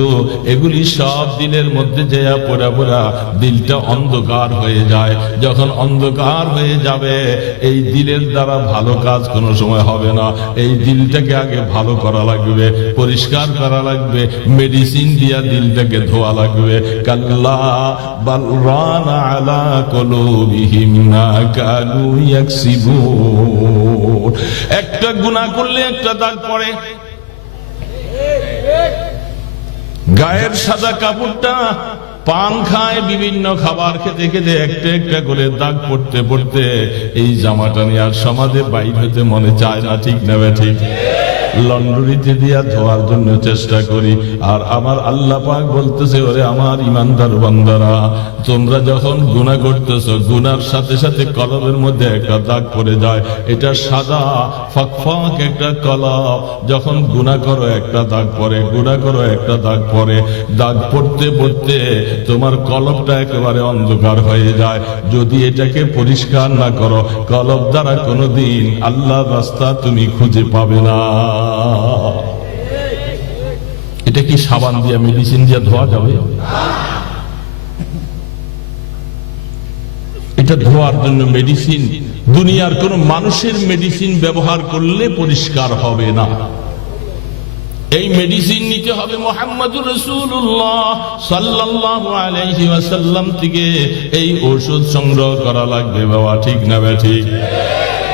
এগুলি সব দিলের মধ্যে যেয়া পোড়া পোড়া দিলটা অন্ধকার হয়ে যায়। যখন অন্ধকার হয়ে যাবে এই দিলের দ্বারা ভালো কাজ কোনো সময় হবে না। এই দিলটাকে আগে ভালো করা লাগবে, পরিষ্কার করা লাগবে, মেডিসিন দিয়া দিলটাকে ধোয়া লাগবে। কাল্লা বাল রানা আলা কুলুবিহিম মা কানু ইয়াকসিবুন। একটা গুনাহ করলে একটা দাগ পড়ে। গায়ের সাদা কাপড়টা পান খায়, বিভিন্ন খাবার খেতে খেতে একটা একটা করে দাগ পড়তে পড়তে এই জামাটা নিয়ে আর সমাজে বাইর হতে মনে চায় না। ঠিক না ঠিক? লন্ডরিতে দিয়া ধোয়ার জন্য চেষ্টা করি। আর আমার আল্লাহ পাক বলতেছে, ওরে আমার ইমানদার বান্দারা, তোমরা যখন গুনাহ করতেছো, গুনার সাথে সাথে কলবের মধ্যে একটা দাগ পড়ে যায়। এটা সাদা ফকফক একটা কলব, যখন গুনাহ করো একটা দাগ পড়ে, গুনাহ করো একটা দাগ পড়ে। দাগ পড়তে পড়তে তোমার কলবটা একেবারে অন্ধকার হয়ে যায়। যদি এটাকে পরিষ্কার না করো, কলব দ্বারা কোনোদিন আল্লাহর রাস্তা তুমি খুঁজে পাবে না। এটা কি সাবান দিয়া মেডিসিন দিয়া ধোয়া যাবে? এটা ধোয়ার জন্য মেডিসিন, দুনিয়ার কোন মানুষের মেডিসিন ব্যবহার করলে পরিষ্কার হবে না। এই মেডিসিন নিতে হবে মুহাম্মদুর রাসূলুল্লাহ সাল্লাল্লাহু আলাইহি ওয়াসাল্লাম থেকে এই ঔষধ সংগ্রহ করা লাগবে বাবা। ঠিক না ঠিক?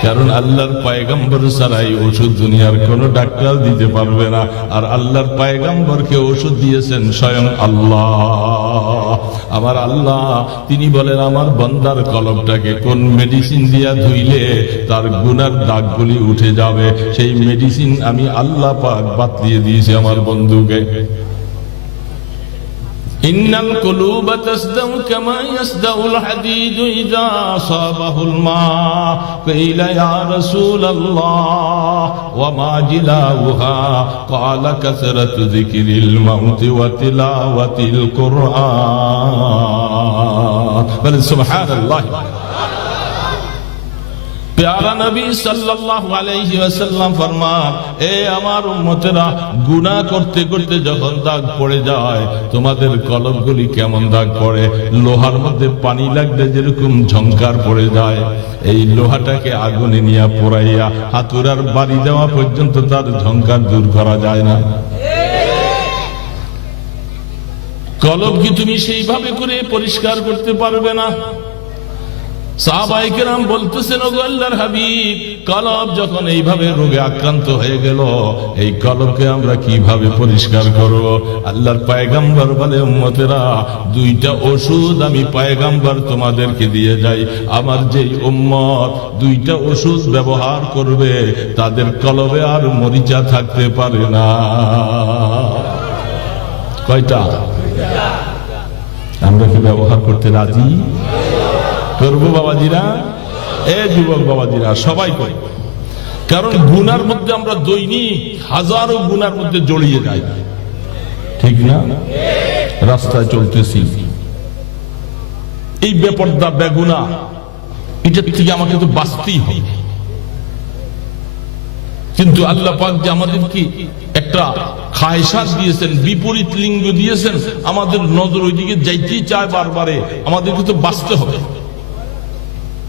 কারণ আল্লাহর পয়গম্বর ছাড়া এই ওষুধ দুনিয়ার কোন ডাক্তার দিতে পারবে না। আর আল্লাহর পয়গম্বরকে ওষুধ দিয়েছেন স্বয়ং আল্লাহ। আমার আল্লাহ তিনি বলেন, আমার বান্দার কলবটাকে কোন মেডিসিন দিয়া ধুইলে তার গুনার দাগগুলি উঠে যাবে, সেই মেডিসিন আমি আল্লাহ পাক বাতলিয়ে দিয়েছি আমার বন্ধুকে। ইন্নাল কুলুবা তাসদাউ কামা ইয়াসদাউল হাদিদু ইযা আসাবাহুল মা কিলা ইয়া রাসূলুল্লাহ ওয়া মা জিলাউহা ক্বালা কাসরাতু যিকরিল মাউতি ওয়া তিলাওয়াতিল কুরআন। বল সুবহানাল্লাহ। প্যারা নবী সাল্লাল্লাহু আলাইহি ওয়াসাল্লাম ফরমান, এ আমার উম্মতেরা, গুনাহ করতে করতে যখন দাগ পড়ে যায়, তোমাদের কলবগুলি কেমন দাগ পড়ে? লোহার মধ্যে পানি লাগলে যেরকম ঝংকার পড়ে যায়, এই লোহাটাকে আগুনে নিয়ে পোড়াইয়া হাতুড়ার বাড়ি দেওয়া পর্যন্ত তার ঝংকার দূর করা যায় না। কলব কি তুমি সেইভাবে করে পরিষ্কার করতে পারবে না? সাহাবায়ে কেরাম বলতেছেন, ওগো আল্লাহর হাবিব, কলব যখন এইভাবে রোগে আক্রান্ত হয়ে গেল, এই কলবকে আমরা কিভাবে পরিষ্কার করব? আল্লাহর পয়গম্বর বলে, উম্মতেরা, দুইটা ওষুধ আমি পয়গম্বর তোমাদেরকে দিয়ে যাই। আমার যেই উম্মত দুইটা ওষুধ ব্যবহার করবে, তাদের কলবে আর মরিচা থাকতে পারে না। কয়টা? আমরা কি ব্যবহার করতে রাজি? করবো বাবাজিরা? এ যুবক বাবাজিরা, সবাই করে। কারণ গুনার মধ্যে আমরা দৈনিক হাজারো গুনার মধ্যে জড়িয়ে যাই। ঠিক না? রাস্তায় চলতেছি, এই বেপরদা বেগুনা, এটা থেকে আমাকে তো বাঁচতেই হবে। কিন্তু আল্লাহ পাক যে আমাদেরকে একটা খায়সাত দিয়েছেন, বিপরীত লিঙ্গ দিয়েছেন, আমাদের নজর ওইদিকে যাইতেই চায় বারবারে। আমাদেরকে তো বাঁচতে হবে।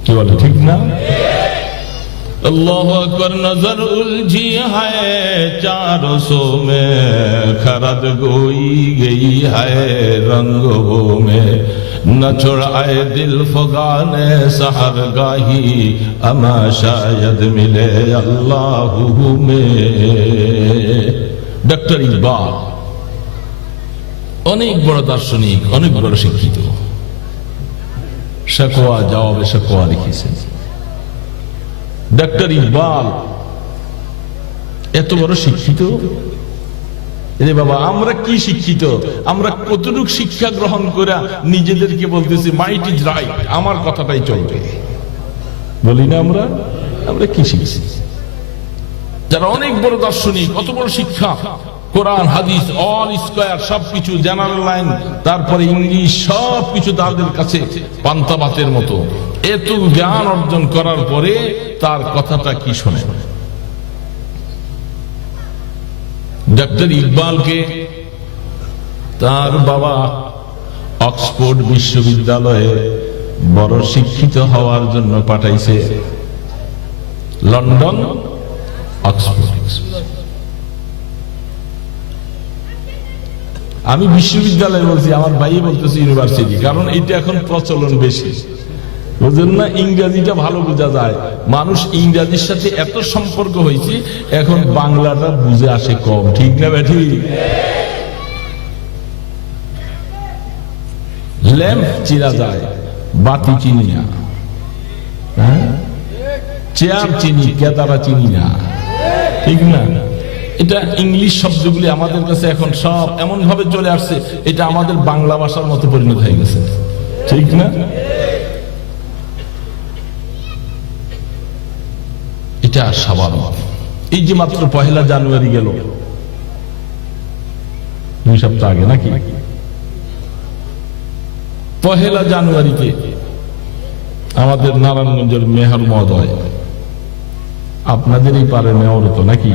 কি বলে? ঠিক না? अल्लाहु अकबर। नजर उलझी है चारों सौ में, खरद गोई गई है रंगों में, न छुड़ाए दिल फगाने सहर गाही अमा शायद मिले अल्लाह में। डॉक्टर इकबाल অনেক বড় দার্শনিক, অনেক বড় শিক্ষিত। শাকওয়া জবাবে শাকওয়া লিখেছেন। ডক্টর ইকবাল এত বড় শিক্ষিত। রে বাবা, আমরা কি শিক্ষিত? আমরা কতটুকু শিক্ষা গ্রহণ করে নিজেদেরকে বলতেছি মাইট ইজ রাইট, আমার কথাটাই চলবে, বলি না? আমরা কি শিখছি? যারা অনেক বড় দার্শনিক, অত বড় শিক্ষা, কোরআন হাদিস অল স্কয়ার সবকিছু, জেনারেল লাইন, তারপরে ইংলিশ, সবকিছু তাদের কাছে পান্তা ভাতের মতো। এত জ্ঞান অর্জন করার পরে তার কথাটা কি শোনে? ডক্টর ইকবালকে তার বাবা অক্সফোর্ড বিশ্ববিদ্যালয়ে বড় শিক্ষিত হওয়ার জন্য পাঠাইছে, লন্ডন, অক্সফোর্ড। আমি বিশ্ববিদ্যালয় বলছি, আমার ভাই বলতেছে ইউনিভার্সিটি, কারণ এটা এখন প্রচলন বেশি, বুঝলেন না? ইংরেজিটা ভালো বোঝা যায়, মানুষ ইংরেজির সাথে এত সম্পর্ক হয়েছে, এখন বাংলাটা বুঝে আসে কম, ঠিক না বেঠি? ল্যাম্প চিরা যায়, বাতি চিনি না, চেয়ার চিনি, কেদারা চিনি না, ঠিক না? এটা ইংলিশ শব্দগুলি আমাদের কাছে এখন সব এমন ভাবে চলে আসছে, এটা আমাদের বাংলা ভাষার মতো পরিণত হয়ে গেছে, ঠিক না? এটা স্বাভাবিক। এই যে মাত্র 1 জানুয়ারি গেল, 2 সপ্তাহ আগে নাকি? 1 জানুয়ারিতে আমাদের নারায়ণগঞ্জের মেয়র মহোদয়, আপনাদেরই পারে মেয়র তো নাকি,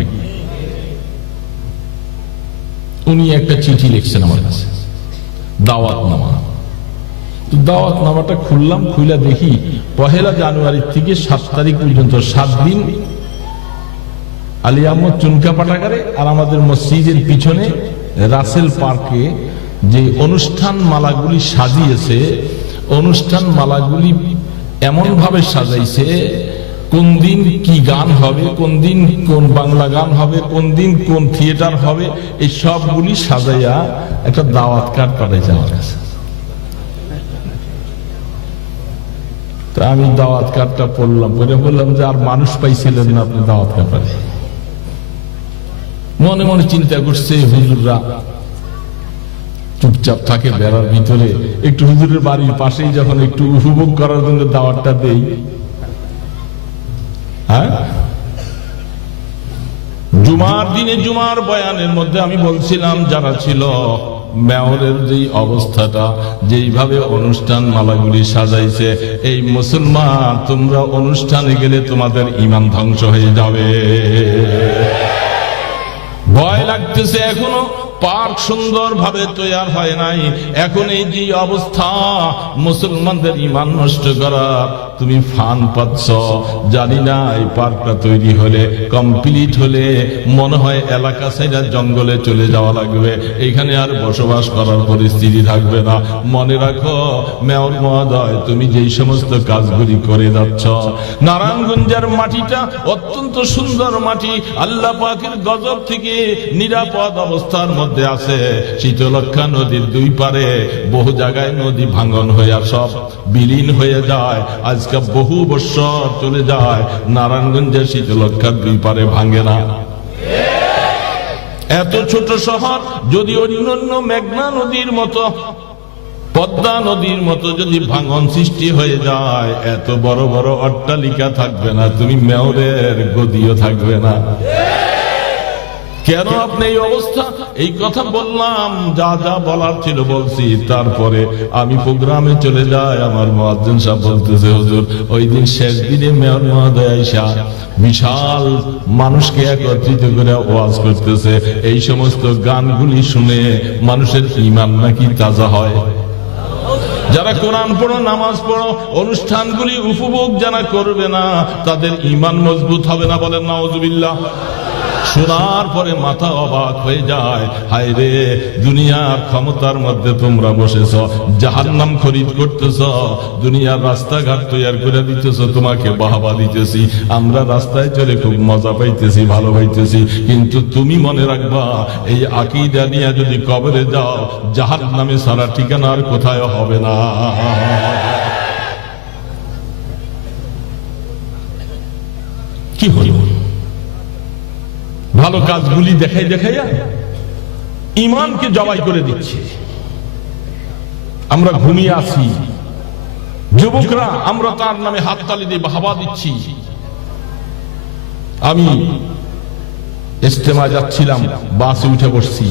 উনি একটা চিঠি লিখছেন আমার কাছে, দাওয়াতনামা। দাওয়াতনামাটা খুললাম, খুলে দেখি 1 জানুয়ারি থেকে 7 তারিখ পর্যন্ত 7 দিন আলী আহমদ চুনকা পাঠাগারে আর আমাদের মসজিদের পিছনে রাসেল পার্কে যে অনুষ্ঠান মালাগুলি সাজিয়েছে, অনুষ্ঠান মালাগুলি এমন ভাবে সাজাইছে, কোন দিন কি গান হবে, কোন দিন কোন বাংলা গান হবে, কোন দিন কোন থিয়েটার হবে, এই সবগুলি সাজাইয়া একটা দাওয়াত কার্ড পাঠাইছে আমার কাছে। তো আমি দাওয়াত কার্ডটা পড়লাম, বললাম যে আর মানুষ পাইছিলেন না আপনি দাওয়াত কার্ড পাঠাই। মনে মনে চিন্তা করছে, হুজুররা চুপচাপ থাকে বেড়ার ভিতরে, একটু হুজুরের বাড়ির পাশেই যখন একটু উপভোগ করার জন্য দাওয়াতটা দেই। হ্যাঁ, জুমার দিনে জুমার বয়ানের মধ্যে আমি বলছিলাম, যারা ছিল মেয়রের যে অবস্থাটা, যেইভাবে অনুষ্ঠান মালাগুলি সাজাইছে, এই মুসলমান তোমরা অনুষ্ঠানে গেলে তোমাদের ঈমান ধ্বংস হয়ে যাবে। ভয় লাগতেছে, এখনো পার্ক সুন্দর ভাবে তৈরি হয় নাই, এখন এই যে অবস্থা, মুসলমানদের ঈমান নষ্ট করার তুমি ফান পাচ্ছ। জানি না এই পার্কটা তৈরি হলে, কমপ্লিট হলে মনে হয় এলাকা সাইডা জঙ্গলে চলে যাওয়া লাগবে, এখানে আর বসবাস করার পরিস্থিতি থাকবে না। মনে রাখো মেয়র মহোদয়, তুমি যেই সমস্ত কাজগুলি করে যাচ্ছ, নারায়ণগঞ্জের মাটিটা অত্যন্ত সুন্দর মাটি, আল্লাহ পাকের গজব থেকে নিরাপদ অবস্থার মধ্যে আছে। শীতলক্ষা নদীর 2 পারে বহু জায়গায় নদী ভাঙন হয়ে সব বিলীন হয়ে যায়, আজকে বহু বছর চলে যায়, নারায়ণগঞ্জের শীতলক্ষার 2 পারে ভাঙে না। এত ছোট শহর যদি অন্যান্য মেঘনা নদীর মতো, পদ্মা নদীর মতো যদি ভাঙন সৃষ্টি হয়ে যায়, এত বড় বড় অট্টালিকা থাকবে না, তুমি মেয়রের গদিও থাকবে না। কেন আপনি এই অবস্থা? এই কথা বললাম, যা যা বলার ছিল বলছি। তারপরে আমি প্রোগ্রামে চলে যাই, আমার মুয়াজ্জিন সাহেব বলতেছে, হুজুর ওই দিন শেষ দিনে মেয়র মহোদয় আয়েশা বিশাল মানুষকে একত্রিত করে ওয়াজ করতেছে, এই সমস্ত গানগুলি শুনে মানুষের ঈমান নাকি তাজা হয়। যারা কোরআন পড়ো, নামাজ পড়ো, অনুষ্ঠানগুলি উপভোগ যারা করবে না, তাদের ঈমান মজবুত হবে না, বলেন নাউজুবিল্লাহ। শোনার পরে মাথা অবাক হয়ে যায়, হায় রে, দুনিয়ার ক্ষমতার মধ্যে তোমরা বসেছ, জাহান্নাম খরিদ করতেছ, দুনিয়ার রাস্তাঘাট তৈরি করে দিতেছ, তোমাকে বাহবা দিতেছি, আমরা রাস্তায় চলে খুব মজা পাইতেছি, ভালো পাইতেছি, কিন্তু তুমি মনে রাখবা এই আকীদা নিয়ে যদি কবরে যাও, জাহান্নামে সারা ঠিকানা আর কোথায় হবে না। কি হল? ভালো কাজগুলি দেখাইয়া ঈমানকে জবাই করে দিচ্ছে। আমরা ঘুমিয়ে আছি, যুবকরা আমরা তার নামে হাততালি দিয়ে বাহবা দিচ্ছি। আমি ইজতেমায় যাচ্ছিলাম, বাসে উঠে বসছি,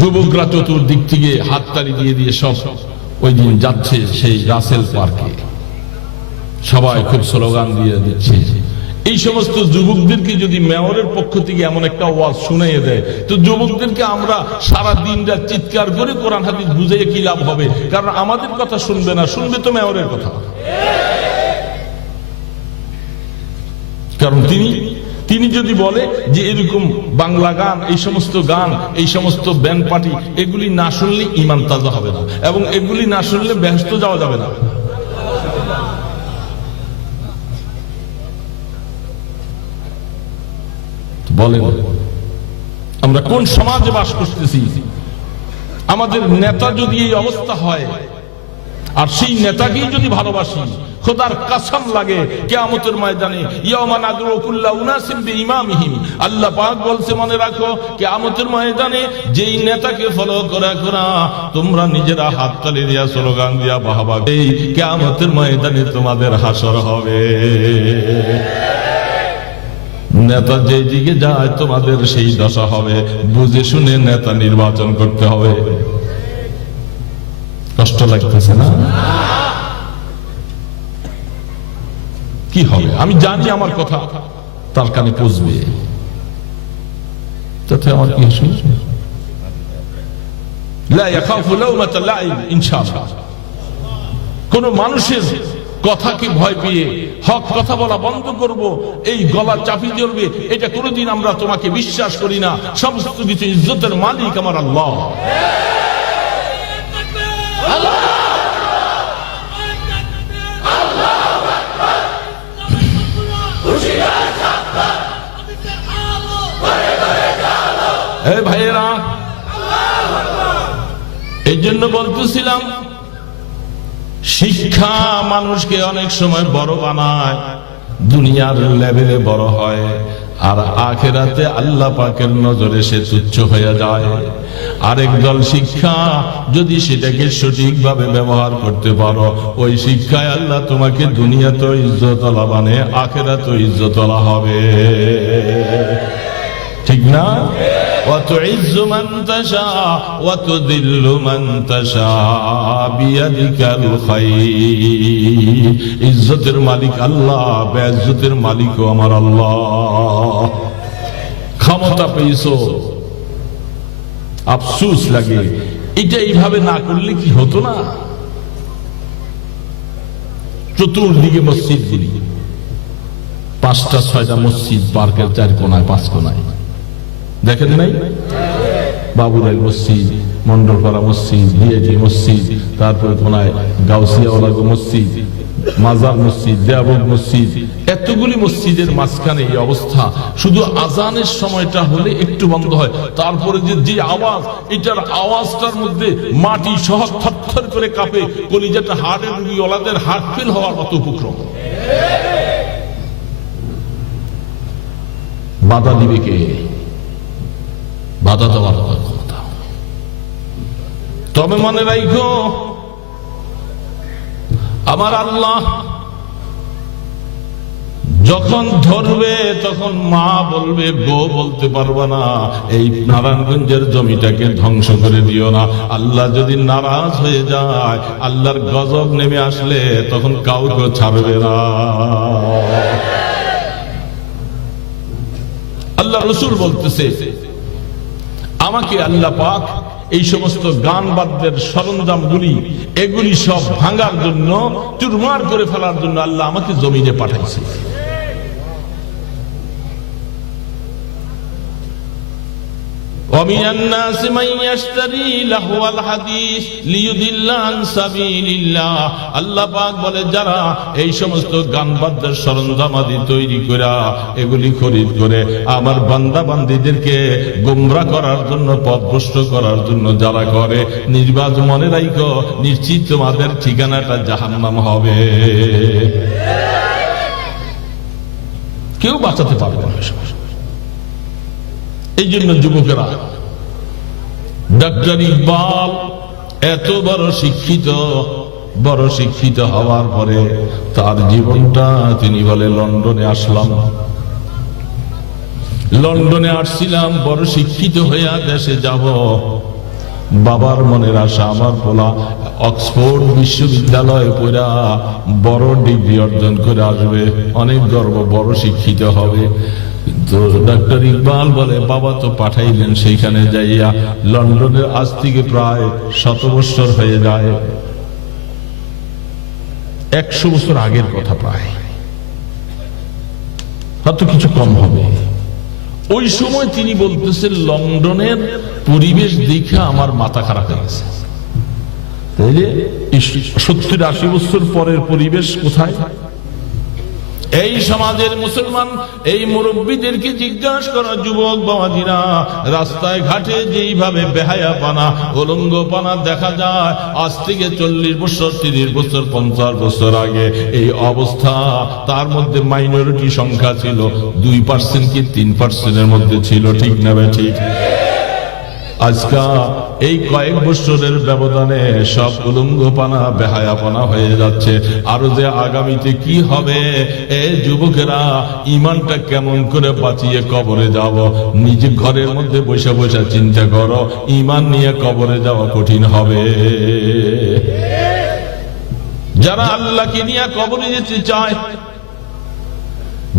যুবকরা চতুর্দিক থেকে হাততালি দিয়ে সব ওই দিন যাচ্ছে সেই রাসেল পার্কে, সবাই খুব স্লোগান দিয়ে দিচ্ছে। এই সমস্ত যুবকদেরকে যদি মেয়রের পক্ষ থেকে এমন একটা ওয়াজ শুনিয়ে দেয়, তো যুবকদেরকে আমরা সারা দিন রাত চিৎকার করে কোরআন হাদিস বুঝিয়ে কি লাভ হবে? কারণ আমাদের কথা শুনবে না, শুনবে তো মেয়রের কথা। কারণ তিনি যদি বলে যে এরকম বাংলা গান, এই সমস্ত গান, এই সমস্ত ব্যান্ড পার্টি, এগুলি না শুনলে ঈমান তাজা হবে না, এবং এগুলি না শুনলে বেহেশতে যাওয়া যাবে না। বলেন আমরা কোন সমাজে বাস করতেছি? আমাদের নেতা যদি এই অবস্থা হয়, আর সেই নেতাকেই যদি ভালোবাসি, খোদার কসম লাগে কিয়ামতের ময়দানে ইয়াওমা নাদউ কুল্লা উনাসিম বিইমামিহিম, আল্লাহ পাক বলছে মনে রাখো কিয়ামতের ময়দানে যেই নেতাকে ফলো করা তোমরা নিজেরা হাততালি দিয়া স্লোগান দিয়া বাহবা, এই কিয়ামতের ময়দানে তোমাদের হাসর হবে। নেতা যেই দিকে যায় তোমাদের সেই দশা হবে। বুঝে শুনে নেতা নির্বাচন করতে হবে। কষ্ট লাগতেছে না? কি হবে? আমি জানি আমার কথা তার কানে পৌঁছবে, তাতে আমার কি শুনবে? লা ইয়াখাফু লাওমাতা লাইম, ইনশাআল্লাহ। কোন মানুষের কথাকে ভয় পেয়ে হক কথা বলা বন্ধ করব, এই গলা চাপি ধরবে, এটা কোনোদিন আমরা তোমাকে বিশ্বাস করি না। সমস্ত কিছু ইজ্জতের মালিক আমার আল্লাহ। এই ভাইয়েরা, এই জন্য বলতেছিলাম শিক্ষা মানুষকে অনেক সময় বড় বানায়, দুনিয়ার লেভেলে বড় হয়, আর আখিরাতে আল্লাহ পাকের নজরে সে তুচ্ছ হয়ে যায়। আরেক দল শিক্ষা যদি সেটাকে সঠিকভাবে ব্যবহার করতে পারো, ওই শিক্ষায় আল্লাহ তোমাকে দুনিয়াতেও ইজ্জতওয়ালা বানে, আখিরাতেও ইজ্জতওয়ালা হবে। ঠিক না? وتعز من تشاء وتذل من تشاء بيدك الخير। ইজ্জতের মালিক আল্লাহ, বেইজ্জতের মালিকও আমার আল্লাহ। ক্ষমতা পেয়েছো, আফসোস লাগে, এটা এইভাবে না করলে কি হতো না? চতুর্দিকে মসজিদ গুলি, 5টা-6টা মসজিদ পার্কের 4 কোনায় 5 কোনায়, দেখেন নাই? বাবুরাই মসজিদ, মন্ডলপাড়া মসজিদ, ভিএজি মসজিদ, তারপরে কোনায় গাউসিয়াওয়ালা মসজিদ, মাজার মসজিদ, দেওবন্দ মসজিদ, এতগুলি মসজিদের মাঝখানে এই অবস্থা। শুধু আজানের সময়টা হলে একটু বন্ধ হয়, তারপরে যে আওয়াজ, এটার আওয়াজটার মধ্যে মাটি সহ থরথর করে কাঁপে, কলিজাটা হার্টের রোগীওয়ালাদের হার্ট ফেল হওয়ার মতো উপক্রম। বাধা দিবে কে? বাধা দেওয়ার ক্ষমতা। তবে মনে রাখো আমার আল্লাহ যখন ধরবে তখন মা বলবে গো, বলতে পারবা না। এই নারায়ণগঞ্জের জমিটাকে ধ্বংস করে দিও না। আল্লাহ যদি নারাজ হয়ে যায়, আল্লাহর গজব নেমে আসলে তখন কাউকে ছাড়বে না। আল্লাহ রসুল বলতেছে আমাকে আল্লাহ পাক এই সমস্ত গান বাদ্যের সরঞ্জামগুলি, এগুলি সব ভাঙার জন্য, চুরমার করে ফেলার জন্য আল্লাহ আমাকে জমিনে পাঠাইছে। ومن الناس من يشتري لهو الحديث ليضل عن سبيل الله আল্লাহ পাক বলে যারা এই সমস্ত গান বাদ্যের সরঞ্জামাদি তৈরি করে এগুলি খরিদ করে আমার বান্দা বান্দীদেরকে গোমরা করার জন্য পথভ্রষ্ট করার জন্য যারা করে নির্বাচ মনে রাখো নিশ্চিত তোমাদের ঠিকানাটা জাহান্নাম হবে কেউ বাঁচাতে পারবে না এই জন্য যুবকেরা ডক্টর ইকবাল এত বড় শিক্ষিত হওয়ার পরে তার জীবনটা তিনি বলে লন্ডনে আসলাম লন্ডনে আসছিলাম বড় শিক্ষিত হইয়া দেশে যাব বাবার মনের আশা আমার পোলা অক্সফোর্ড বিশ্ববিদ্যালয়ে পড়া বড় ডিগ্রি অর্জন করে আসবে অনেক গর্ব বড় শিক্ষিত হবে তো ডক্টর ইকবাল বলে বাবা তো পাঠাইলেন সেইখানে যাইয়া লন্ডনের আজ থেকে প্রায় 100 বছর হয়ে যায় 100 বছর আগের কথা প্রায় হয়তো কিছু কম হবে ওই সময় তিনি বলতেছেন লন্ডনের পরিবেশ দেখে আমার মাথা খারাপ হয়ে গেছে তাই যে 70-80 বছর পরের পরিবেশ কোথায় এই সমাজের মুসলমান এই মুরব্বীদেরকে জিজ্ঞাসা করা যুবক বাবাজিরা রাস্তায় ঘাটে যেইভাবে বেহায়াপনা উলঙ্গপনা দেখা যায় আজ থেকে 40 বছর 30 বছর 50 বছর আগে এই অবস্থা তার মধ্যে মাইনরিটি সংখ্যা ছিল 2% কি 3% এর মধ্যে ছিল ঠিক না ঠিক আজকা এই কয়েক বছরের ব্যবধানে সব উলঙ্গপনা বেহায়াপনা হয়ে যাচ্ছে আরো যে আগামীতে কি হবে এই যুবকেরা ঈমানটা কেমন করে বাঁচিয়ে কবরে যাব নিজে ঘরের মধ্যে বসে বসে চিন্তা করো ঈমান নিয়ে কবরে যাওয়া কঠিন হবে যারা আল্লাহকে নিয়ে কবরে যেতে চায়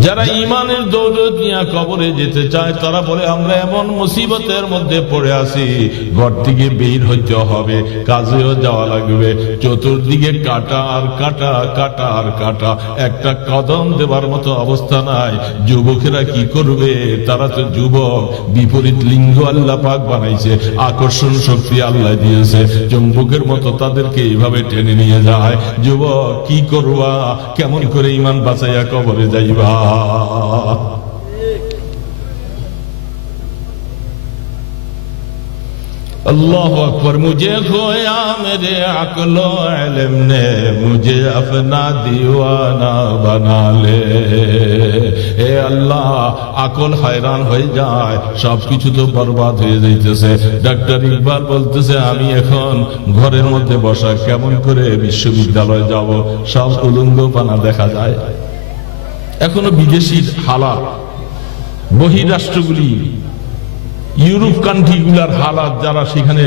যারা ঈমানের দৌলত নিয়ে কবরে যেতে চায় তারা বলে আমরা এমন মুসিবতের মধ্যে পড়ে আছি ঘর থেকে বের হইতে হবে কাজেও যাওয়া লাগবে চতুর্দিকে কাটা আর কাটা কাটা আর কাটা একটা কদম দেবার মতো অবস্থা নাই যুবকেরা কি করবে তারা তো যুবক বিপরীত লিঙ্গ আল্লাহ পাক বানাইছে আকর্ষণ শক্তি আল্লাহ দিয়েছে চুম্বকের মতো তাদেরকে এইভাবে টেনে নিয়ে যায় যুবক কি করবা কেমন করে ঈমান বাঁচাইয়া কবরে যাইবা अल्लाह अकबर मुझे खोया मेरे अक्ल इल्म ने मुझे अपना दीवाना बना ले ए अल्लाह আকল hayran হয়ে যায় সবকিছু তো বরবাদ হয়ে যাইতেছে ডক্টর ইকবাল বলতেছে আমি এখন ঘরের মধ্যে বসা কেমন করে বিশ্ববিদ্যালয়ে যাব সব উলঙ্গপনা দেখা যায় এখনো বিদেশির হালাত বহিরাষ্ট্রগুলি ইউরোপ কান্ট্রিগুলার হালাত যারা সেখানে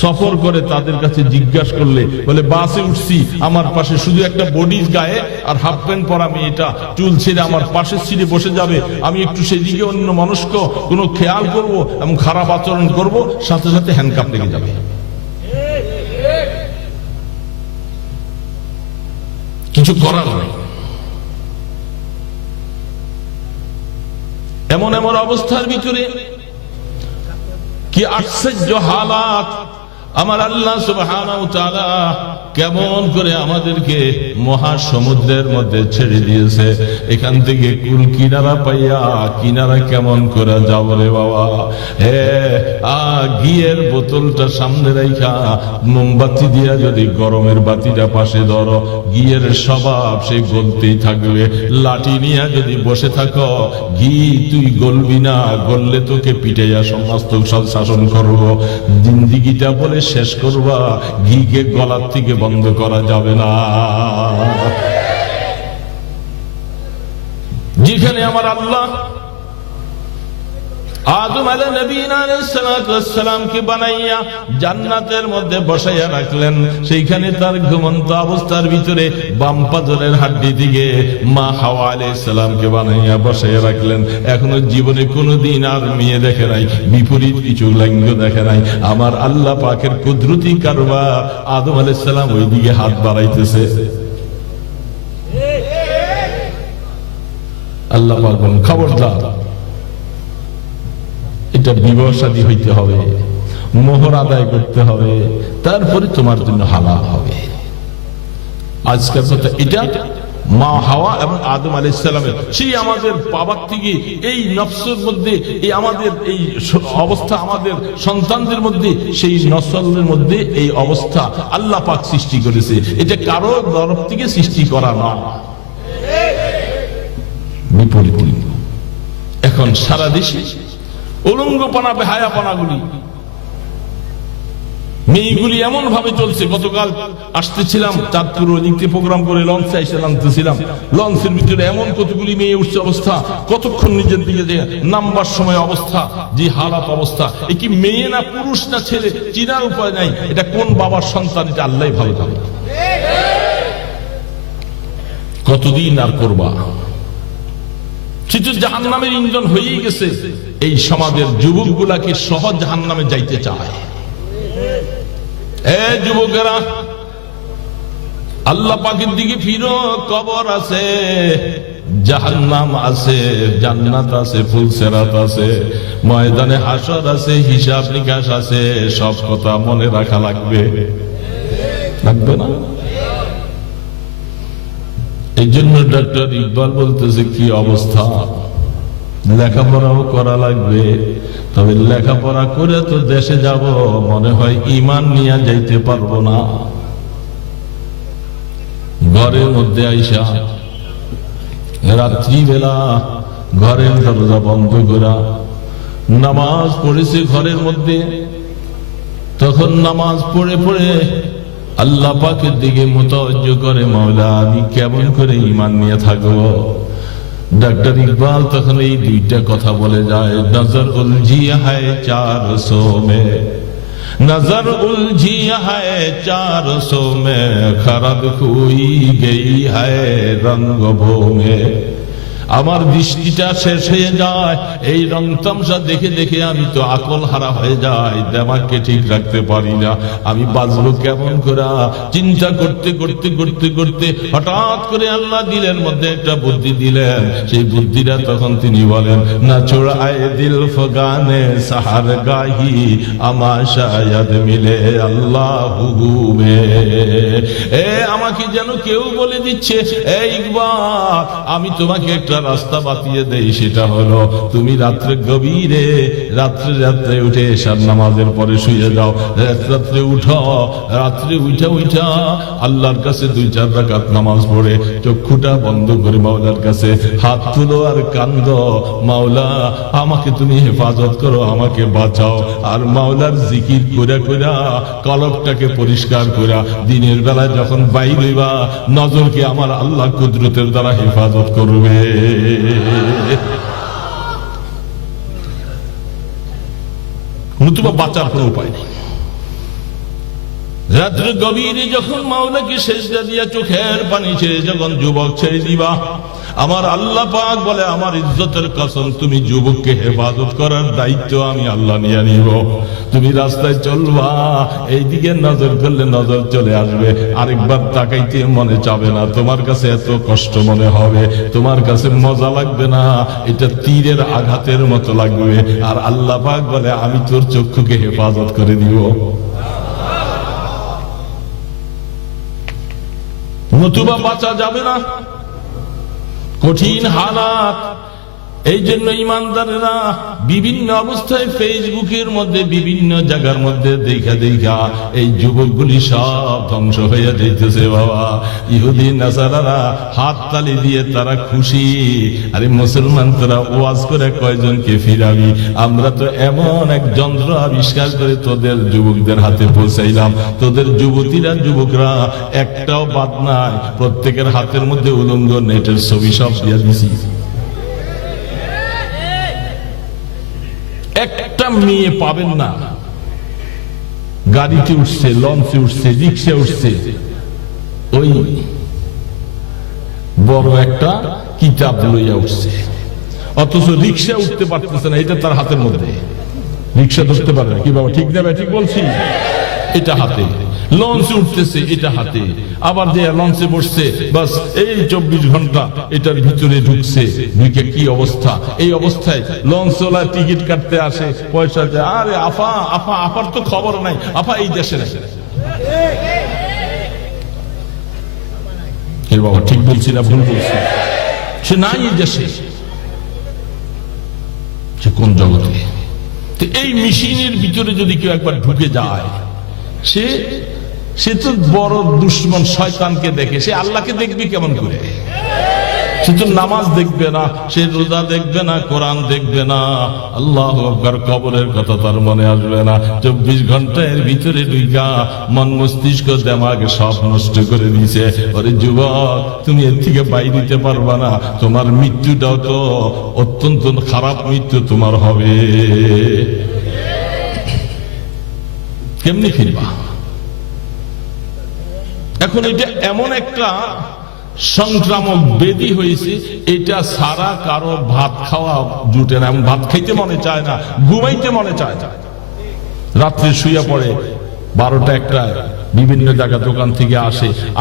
সফর করে তাদের কাছে জিজ্ঞাসা করলে বলে বাসে উঠছি আমার পাশে শুধু একটা বডির গায়ে আর হাফ প্যান্ট পরা মেয়েটা চুল ছেড়ে আমার পাশের সিটে বসে যাবে আমি একটু সেদিকে অন্য মানুষক কোনো খেয়াল করব এবং খারাপ আচরণ করব সাথে সাথে হ্যান্ডকাপ লেগে যাবে কিছু করার নেই এমন এমন অবস্থার ভিতরে কি আশ্চর্য হালাত আমার আল্লাহ সুবহানাহু ওয়া তাআলা কেমন করে আমাদেরকে মহাসমুদ্রের মধ্যে ছেড়ে দিয়েছে এখান থেকে কুল কিনারা পাইয়া কিনারা কেমন করে যাব রে বাবা হে ঘিয়ের বোতলটা সামনে রাখা মোমবাতি দিয়া যদি গরমের বাতিটা পাশে ধরো ঘিয়ের স্বভাব সে গলতেই থাকবে লাঠি নিয়ে যদি বসে থাকো ঘি তুই গলবি না গললে তোকে পিটাইয়া সমস্ত শাসন করবো জিন্দিগিটা বলে শেষ করবা ঘিকে গলার থেকে বন্ধ করা যাবে না যেখানে আমার আল্লাহ আদম আলাইহিস সালামকে বানাইয়া জান্নাতের মধ্যে বসাইয়া রাখলেন সেইখানে তার ঘুমন্ত অবস্থার ভিতরে বাম পাজরের হাড্ডি দিকে মা হাওয়া আলাইহিস সালামকে বানাইয়া বসাইয়া রাখলেন এখনো জীবনে কোনোদিন আর মেয়ে দেখে নাই বিপরীত কিছু লিঙ্গ দেখে নাই আমার আল্লাহ পাকের কুদরতি কারবার আদম আলাইহিস সালাম ওইদিকে হাত বাড়াইতেছে আল্লাহ পাক বলেন খবরদার এটা বিবাহ শাদী হইতে হবে, মোহর আদায় করতে হবে, তারপরে তোমার জন্য হালাল হবে। আজকের কথা এটা মা হাওয়া এবং আদম আলাইহিস সালামের সেই আমাদের বাবার থেকে এই নফসের মধ্যে এই আমাদের এই অবস্থা, আমাদের সন্তানদের মধ্যে সেই নসলের মধ্যে এই অবস্থা আল্লাহ পাক সৃষ্টি করেছে। এটা কারো তরফ থেকে সৃষ্টি করা নয়, বিপরীত। এখন সারা দেশে উলঙ্গপনা, বেহায়াপনাগুলি, মেয়েগুলি এমন ভাবে চলছে। গতকাল আসতেছিলাম চাঁদপুর, ওদিকে প্রোগ্রাম করে লঞ্চে এসে নামতেছিলাম, লঞ্চের ভিতরে এমন কতগুলি মেয়ে উঠছে, অবস্থা কতক্ষণ নিজের দিকে যে নামবার সময় অবস্থা, যে হালাত অবস্থা। এ কি মেয়ে না পুরুষ না ছেলে চিনার উপায় নাই। এটা কোন বাবার সন্তান, এটা আল্লাহ ভালো জানে। কতদিন আর করবা? কিন্তু জাহান্নামের ইন্ধন হয়েই গেছে। এই সমাজের যুবক গুলাকে সহজ জাহান্নামে যাইতে চায়। এ যুবকেরা, আল্লাহ পাকের দিকে ফিরো। কবর আছে, জাহান্নাম আছে, জান্নাত আছে, ফুলসেরাত আছে, ময়দানে হাসর আছে, হিসাব নিকাশ আছে। সব কথা মনে রাখা লাগবে, লাগবে না? এই জন্য ডক্টর ইকবাল বলতেছে কি অবস্থা, লেখাপড়াও করা লাগবে। তবে লেখাপড়া করে তো দেশে যাব, মনে হয় ঈমান নিয়ে যাইতে পারবো না। ঘরের মধ্যে আইসা রাত্রিবেলা ঘরের দরজা বন্ধ করা নামাজ পড়েছে ঘরের মধ্যে। তখন নামাজ পড়ে পড়ে আল্লাহ পাকের দিকে মুতাওয়াজ্জো করে, মাওলা আমি কেমন করে ঈমান নিয়ে থাকবো। डॉक्टर इकबाल तखन এই দুইটা কথা বলে যায়, नजर उलझिया है 400 में, नजर उलझिया है 400 में, खरद खोई गई है रंगों में। আমার দৃষ্টিটা শেষ হয়ে যায়, এই রং তামসা দেখে দেখে আমি তো আকল হারা হয়ে যাই, দিমাগকে ঠিক রাখতে পারি না। আমি বাঁচবো কেমন করে চিন্তা করতে করতে করতে করতে হঠাৎ করে আল্লাহ দিলের মধ্যে একটা বুদ্ধি দিলেন। সেই বুদ্ধিটা তখন তিনি বলেন, না ছোড়ায় দিল ফগানে সাহার গাহি আমা শায়দ মিলে আল্লাহু মে। এ আমাকে যেন কেউ বলে দিচ্ছে, এই ইকবাল আমি তোমাকে একটা রাস্তা বাতিয়ে দেই। সেটা হলো তুমি রাত্রে গভীরে রাত্রে রাত্রে উঠে এশার নামাজের পরে শুয়ে যাও, রাত্রে উঠো, রাত্রে উঠা উঠা আল্লাহর কাছে 2-4 রাকাত নামাজ পড়ে চক্ষুটা বন্ধ করে মাওলার কাছে হাত তুলো আর কান্দো, মাওলা আমাকে তুমি হেফাজত করো, আমাকে বাঁচাও। আর মাওলার জিকির কইরা কইরা কলবটাকে পরিষ্কার কইরা দিনের বেলায় যখন বাইর হইবা, নজরকে আমার আল্লাহ কুদরতের দ্বারা হেফাজত করবে। নতুবা বাঁচার কোনো উপায় নেই। রাত্রে গভীরে যখন মাওলাকে সেজদা দিয়া চোখের পানি ছেড়ে যখন যুবক ছেড়ে দিবা, আমার আল্লাহ পাক বলে, আমার ইজ্জতের কসম তুমি যুবককে হেফাজত করার দায়িত্ব আমি আল্লাহ নিয়ে নিব। তুমি রাস্তায় চলবা, এইদিকে নজর করলে নজর চলে আসবে, আরেকবার তাকাইতে মনে চাবে না, তোমার কাছে এত কষ্ট মনে হবে, তোমার কাছে মজা লাগবে না, এটা তীরের আঘাতের মতো লাগবে। আর আল্লাহ পাক বলে, আমি তোর চক্ষুকে হেফাজত করে দিব। নতুবা বাঁচা যাবে না, কঠিন হালাত। এই জন্য ইমানদারেরা বিভিন্ন অবস্থায় ফেসবুকের মধ্যে বিভিন্ন জায়গার মধ্যে দেখা দেখা এই যুবকগুলি সব ধ্বংস হয়ে যাইতেছে। বাবা, ইহুদি নাসারারা হাত তালি দিয়ে তারা খুশি, আরে মুসলমান তোরা ওয়াজ করে কয়জনকে ফিরাবি? আমরা তো এমন এক যন্ত্র আবিষ্কার করে তোদের যুবকদের হাতে পৌঁছাইলাম, তোদের যুবতীরা যুবকরা একটাও বাদ নাই, প্রত্যেকের হাতের মধ্যে উলঙ্গ নেটের ছবি সব দিয়ে দিছি। একটা মেয়ে পাবেন না গাড়িতে উঠছে, লঞ্চে উঠছে, রিক্সা উঠছে, ওই বড় একটা কিতাব লইয়া উঠছে, অথচ রিক্সা উঠতে পারতেছে না। এটা তার হাতের মধ্যে, রিক্সা ধরতে পারে না। কি বাবা, ঠিক না? ঠিক বলছি? এটা হাতে। লঞ্চে উঠতেছে এটা হাতে, আবার যে লঞ্চে বসছে বাস এই 24 ঘন্টা এটার ভিতরে ঢুকছে, ঢুকে কি অবস্থা। এই অবস্থায় লঞ্চওয়ালা টিকিট কাটতে আসে, পয়সা দেয়, আরে আফা আফা আপার তো খবর নাই, আফা এই দেশে নাই। বাবা ঠিক বলছি না ভুল বলছি? সে নাই এই দেশে, সে কোন জগতে? তো এই মেশিনের ভিতরে যদি কেউ একবার ঢুকে যায়, সে তো বড় দুশ্মন, শয়তানকে দেখে। সে আল্লাহকে দেখবে কেমন করে? সে তো নামাজ দেখবে না, সে রোজা দেখবে না, কোরআন দেখবে না, আল্লাহু আকবার, কবরের কথা তার মনে আসবে না। 24 ঘন্টার ভিতরে ঢুকা মন মস্তিষ্ক দেমাগ সব নষ্ট করে দিয়েছে। ওরে যুবক, তুমি এর থেকে বাইরে দিতে পারবা না, তোমার মৃত্যুটাও তো অত্যন্ত খারাপ মৃত্যু তোমার হবে। কেমনি ফিরবা? এখন এটা এমন একটা সংক্রামক ব্যাধি হয়েছে, এটা সারা কারো ভাত খাওয়া জুটে না, ভাত খাইতে মনে চায় না, ঘুমাইতে মনে চায় না। রাত্রে শুয়ে পড়ে 12টা 1টায়, বিভিন্ন জায়গা দোকান থেকে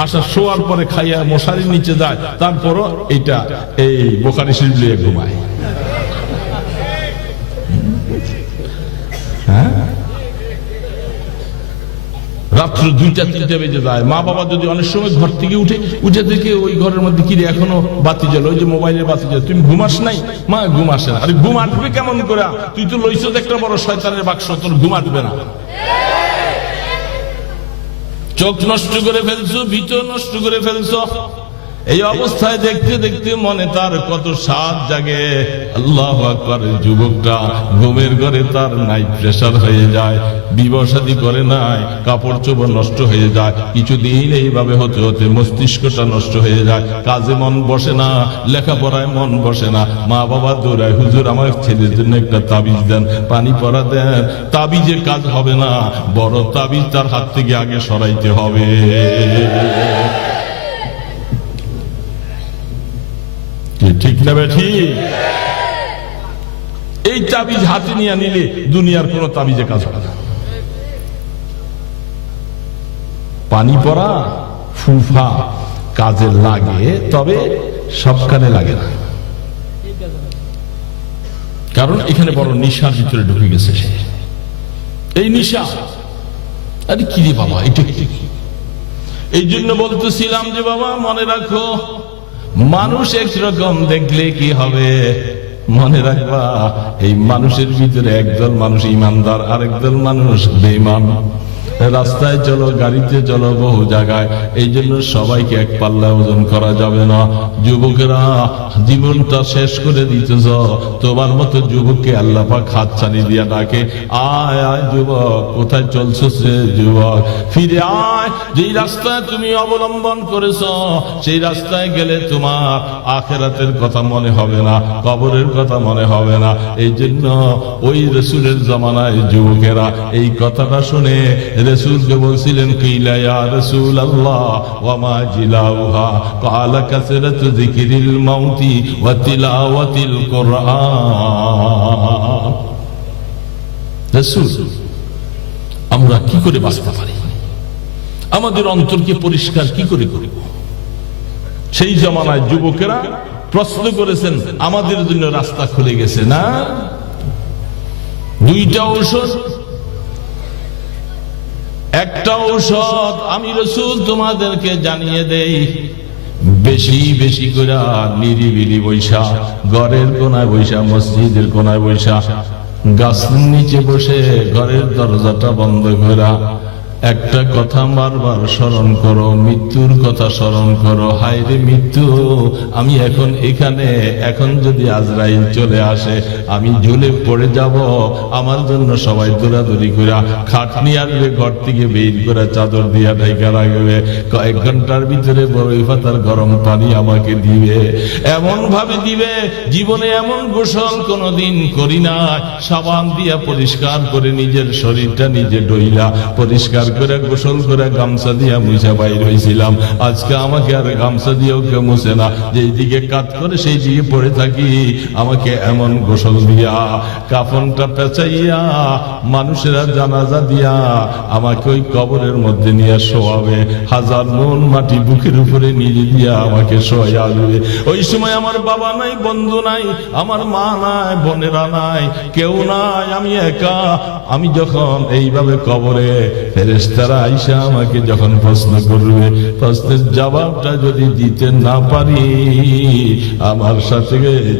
আসা শোয়ার পরে খাইয়া মশারির নিচে যায়, তারপরও এটা এই বোখারি শরীফ লিয়ে ঘুমায়। হ্যাঁ, রাত্র 2টা 3টা বেজে যায়। মা বাবা যদি অনেক সময় ঘর থেকে উঠে দেখে ওই ঘরের মধ্যে কি রে এখনো বাতি জ্বলে, ওই যে মোবাইলের বাতি জ্বলে, তুমি ঘুমাস নাই? মা ঘুম আসে না। আরে ঘুম আসবে কেমন করে? তুই তো লইছ একটা বড় শয়তানের বাক্স, তোর ঘুম আসবে না। চোখ নষ্ট করে ফেলছো, ভিতর নষ্ট করে ফেলছো। এই অবস্থায় দেখতে দেখতে মনে তার কত স্বাদ জাগে। আল্লাহু আকবার। যুবকটা ঘুমের ঘরে তার নাইট প্রেসার হয়ে যায়, বিবাহ শাদী করে নাই, কাপড় চোপড় নষ্ট হয়ে যায়, কিছুদিন এইভাবে হতে হতে মস্তিষ্কটা নষ্ট হয়ে যায়, কাজে মন বসে না, লেখাপড়ায় মন বসে না। মা বাবা দৌড়ায়, হুজুর আমার ছেলের জন্য একটা তাবিজ দেন, পানি পড়া দেন। তাবিজে কাজ হবে না, বড় তাবিজ তার হাত থেকে আগে সরাইতে হবে। ঠিক না বেঠি? এই তাবিজ হাতে নিয়ে নিলে দুনিয়ার কোন তাবিজে কাজ হবে না। পানি পড়া ফুফা কাজে লাগে, তবে সব কাজে লাগে না, কারণ এখানে বড় নিশার ভিতরে ঢুকে গেছে সে। এই নিশা, আরে কি রে বাবা, এটা কি? এই জন্য বলতেছিলাম যে বাবা মনে রাখো, মানুষ একরকম দেখলে কি হবে? মনে রাখবা, এই মানুষের ভিতরে একদল মানুষ ইমানদার, আরেকদল মানুষ বেঈমান। রাস্তায় চলো, গাড়িতে চলো, বহু জায়গায়। এই জন্য সবাইকে এক পাল্লা ওজন করা যাবে না। যুবকেরা জীবনটা শেষ করে দিতেছ, তোমার মতো যুবককে আল্লাহ পাক হাত ছানি দিয়া ডাকে, আয় আয় যুবক, কোথায় চলছো সে যুবক, ফিরে আয়। যেই রাস্তায় তুমি অবলম্বন করেছ, সেই রাস্তায় গেলে তোমার আখিরাতের কথা মনে হবে না, কবরের কথা মনে হবে না। এই জন্য ওই রাসূলের জামানায় যুবকেরা এই কথাটা শুনে রাসূলকে বলছিলেন, কিলা ইয়া রাসূলুল্লাহ ওয়া মা জিলাউহা, ক্বালা কাসরাতু যিকরিল মাউতি ওয়া তিলাওয়াতিল কুরআন। রাসূল, আমরা কি করে বাঁচতে পারি? আমাদের অন্তরকে পরিষ্কার কি করে করব? সেই জামানায় যুবকেরা প্রশ্ন করেছেন, আমাদের জন্য রাস্তা খুলে গেছে না? 2টা ঔষধ, একটা ঔষধ আমি রাসূল তোমাদেরকে জানিয়ে দেই, বেশি বেশি করে নিরিবিলি বৈশা, ঘরের কোনায় বৈশা, মসজিদের কোনায় বৈশা, গাছের নিচে বসে ঘরের দরজাটা বন্ধ করা একটা কথা বারবার স্মরণ করো, মৃত্যুর কথা স্মরণ করো। হায় রে মৃত্যু, আমি এখন এখানে, এখন যদি আজরাইল চলে আসে আমি ঝুলে পড়ে যাব, আমার জন্য সবাই দৌড়াদৌড়ি করে খাটনি আনবে, ঘর থেকে বের করে চাদর দিয়া ঢাকা রাখবে, কয়েক ঘন্টার ভিতরে বড়ই পাতার গরম পানি আমাকে দিবে, এমন ভাবে দিবে জীবনে এমন গোসল কোনদিন করি না, সাবান দিয়া পরিষ্কার করে নিজের শরীরটা নিজে ডইলা পরিষ্কার করে গোসল করে গামছা দিয়া মুছা বাইর হয়েছিলাম, আজকে আমাকে আর গামছা দিয়েও কেউ মুছে না, যেই দিকে কাত করে সেই দিকে পড়ে থাকি, আমাকে এমন গোসল দিয়া কাফনটা পেঁচাইয়া মানুষেরা জানাজা দিয়া আমাকে ওই কবরের মধ্যে নিয়ে শোয়াবে, 1000 মণ মাটি বুকের উপরে নিয়ে দিয়া আমাকে শোয়া আসবে। ওই সময় আমার বাবা নাই, বন্ধু নাই, আমার মা নাই, বোনেরা নাই, কেউ নাই, আমি একা। আমি যখন এইভাবে কবরে, ফেরেশতারা আইসা আমাকে যখন প্রশ্ন করবে, প্রশ্নের জবাবটা যদি দিতে না পারি, আমার সাথে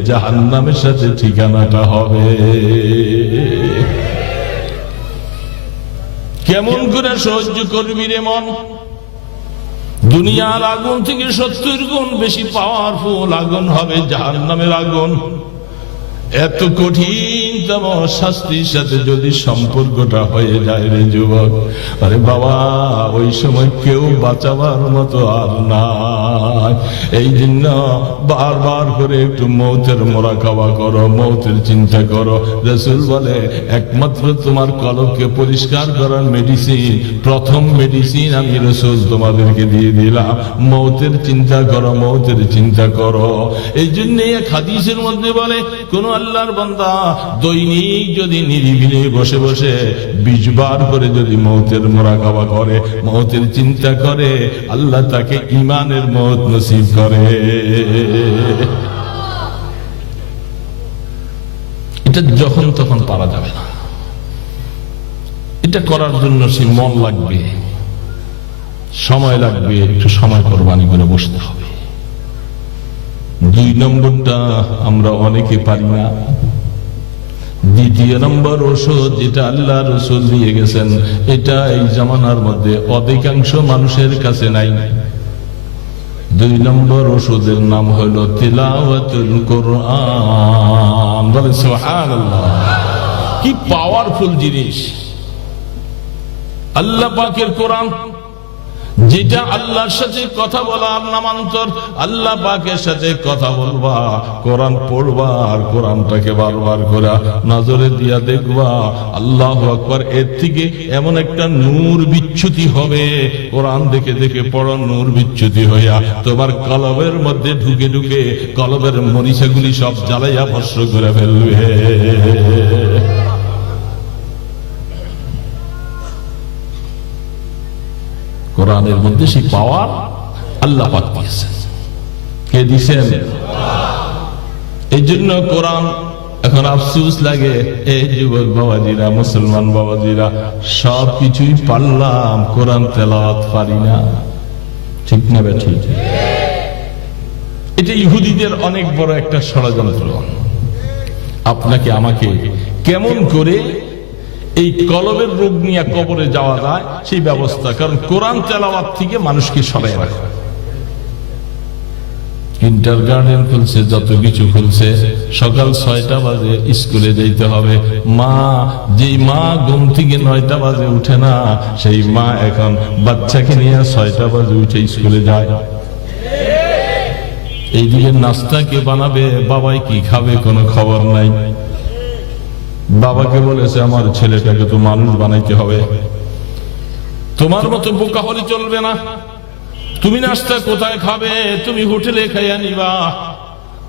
জাহান্নামের সাথে ঠিকানাটা হবে। কেমন করে সহ্য করবি রে মন? দুনিয়ার আগুন থেকে 70 গুণ বেশি পাওয়ারফুল আগুন হবে জাহান্নামের আগুন। এত কঠিনতম শাস্তির সাথে যদি সম্পর্কটা হয়ে যায় রে যুবক, আরে বাবা, ওই সময় কেউ বাঁচাবার মতো আর নাই। এই জন্য বারবার করে একটু মৌতের মোরাকাবা করো, মৌতের চিন্তা করো। রাসূল বলে একমাত্র তোমার কলবকে পরিষ্কার করার মেডিসিন, প্রথম মেডিসিন আমি রাসূল তোমাদেরকে দিয়ে দিলাম, মৌতের চিন্তা করো, মৌতের চিন্তা করো। এই জন্য এক হাদিসের মধ্যে বলে, কোন আল্লাহর বান্দা দৈনিক যদি নিরিবিলি বসে বসে 20 বার করে যদি মৌতের মোরাকাবা করে, মৌতের চিন্তা করে, আল্লাহ তাকে ঈমানের মওত নসিব করে। এটা যখন তখন পারা যাবে না, এটা করার জন্য সে মন লাগবে, সময় লাগবে, একটু সময় কোরবানি করে বসতে হবে। 2 নম্বরটা আমরা অনেকে পারি না। 2 নম্বর ওষুধ যেটা আল্লাহ রাসূল দিয়ে গেছেন, এটা এই জামানার মধ্যে অধিকাংশ মানুষের কাছে নাই। 2 নম্বর ওষুধের নাম হলো তিলাওয়াতুল কোরআন। বলে সুবহানাল্লাহ, কি পাওয়ারফুল জিনিস আল্লাহ পাকের কোরআন, যেটা আল্লাহর সাথে কথা বলার নামান্তর। আল্লাহ পাকের সাথে কথা বলবা, কোরআন পড়বা, আর কোরআনটাকে বারবার করে নজরে দিয়া দেখবা, আল্লাহু আকবার। এর থেকে এমন একটা নূর বিচ্যুতি হবে, কোরআন দেখে দেখে পড়ো, নূর বিচ্যুতি হইয়া তোমার কলবের মধ্যে ঢুকে ঢুকে কলবের মরিচাগুলি সব জ্বালাইয়া ভস্ম করে ফেলবে। কোরআনের মধ্যে সেই পাওয়ার আল্লাহ পাক দিয়েছেন। কে দিয়েছেন? এই জন্য কোরআন এখন আফসোস লাগে, এই যুবক বাবাজিরা, মুসলমান বাবাজিরা, সব কিছুই পারলাম, কোরআন তেলাওয়াত পারি না। ঠিক না বেঠিক? এটা ইহুদিদের অনেক বড় একটা ষড়যন্ত্র। আপনাকে আমাকে কেমন করে এই কলবের রোগ নিয়ে কবরে যাওয়া যায় সেই ব্যবস্থা, কারণ কোরআন তেলাওয়াত থেকে মানুষকে সরাই রাখে। কিন্ডারগার্টেন খুলছে, যত কিছু খুলছে, সকাল 6টা বাজে স্কুলে যেতে হবে। মা, যেই মা ঘুম থেকে 9টা বাজে উঠে না, সেই মা এখন বাচ্চাকে নিয়ে 6টা বাজে উঠে স্কুলে যায়। এইদিকে নাস্তা কে বানাবে, বাবাই কি খাবে কোনো খবর নাই। বাবাকে বলেছে আমার ছেলেটাকে তো মানুষ বানাইতে হবে, তোমার মতো বোকা হলে চলবে না। তুমি নাস্তা কোথায় খাবে? তুমি হোটেলে খাইয়া নিবা।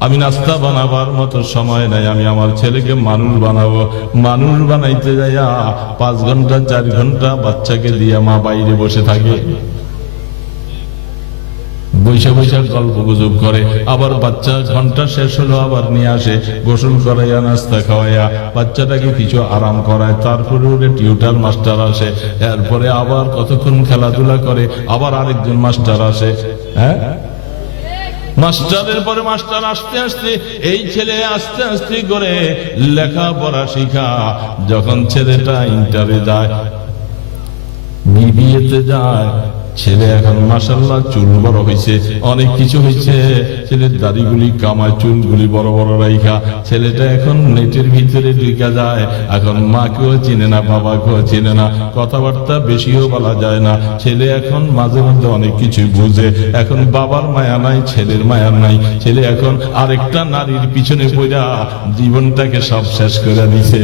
আমি নাস্তা বানাবার মতো সময় নাই, আমি আমার ছেলেকে মানুষ বানাবো। মানুষ বানাইতে যাইয়া 5 ঘন্টা 4 ঘন্টা বাচ্চাকে দিয়া মা বাইরে বসে থাকে, বৈশা বৈশা গল্প গুজব করে। আবার বাচ্চা ঘন্টা শেষ হলো, আবার নিয়ে আসে, গোসল করাইয়া নাস্তা খাওয়াইয়া বাচ্চাটাকে কিছু আরাম করায়। তারপরে ওরে টিউটার মাস্টার আসে, এরপরে আবার কতক্ষণ খেলাধুলা করে, আবার আরেকজন মাস্টার আসে। হ্যাঁ, মাস্টারের পরে মাস্টার আসতে আসতে এই ছেলে আস্তে আস্তে করে লেখাপড়া শিখা। যখন ছেলেটা ইন্টারে যায়, বিবিএতে যায়, ছেলে এখন মাশাআল্লাহ চুল বড় হয়েছে, অনেক কিছু হয়েছে। ছেলের দাড়িগুলি কামায়, চুলগুলি বড় বড় রাইখা ছেলেটা এখন নেটের ভিতরে ঢুকা যায়। এখন মাকেও চিনে না, বাবাকেও চিনে না, কথাবার্তা বেশিও বলা যায় না। ছেলে এখন মাঝে মধ্যে অনেক কিছু বুঝে। এখন বাবার মায়া নাই, ছেলের মায়া নাই। ছেলে এখন আরেকটা নারীর পিছনে পড়া জীবনটাকে সব শেষ করে দিছে।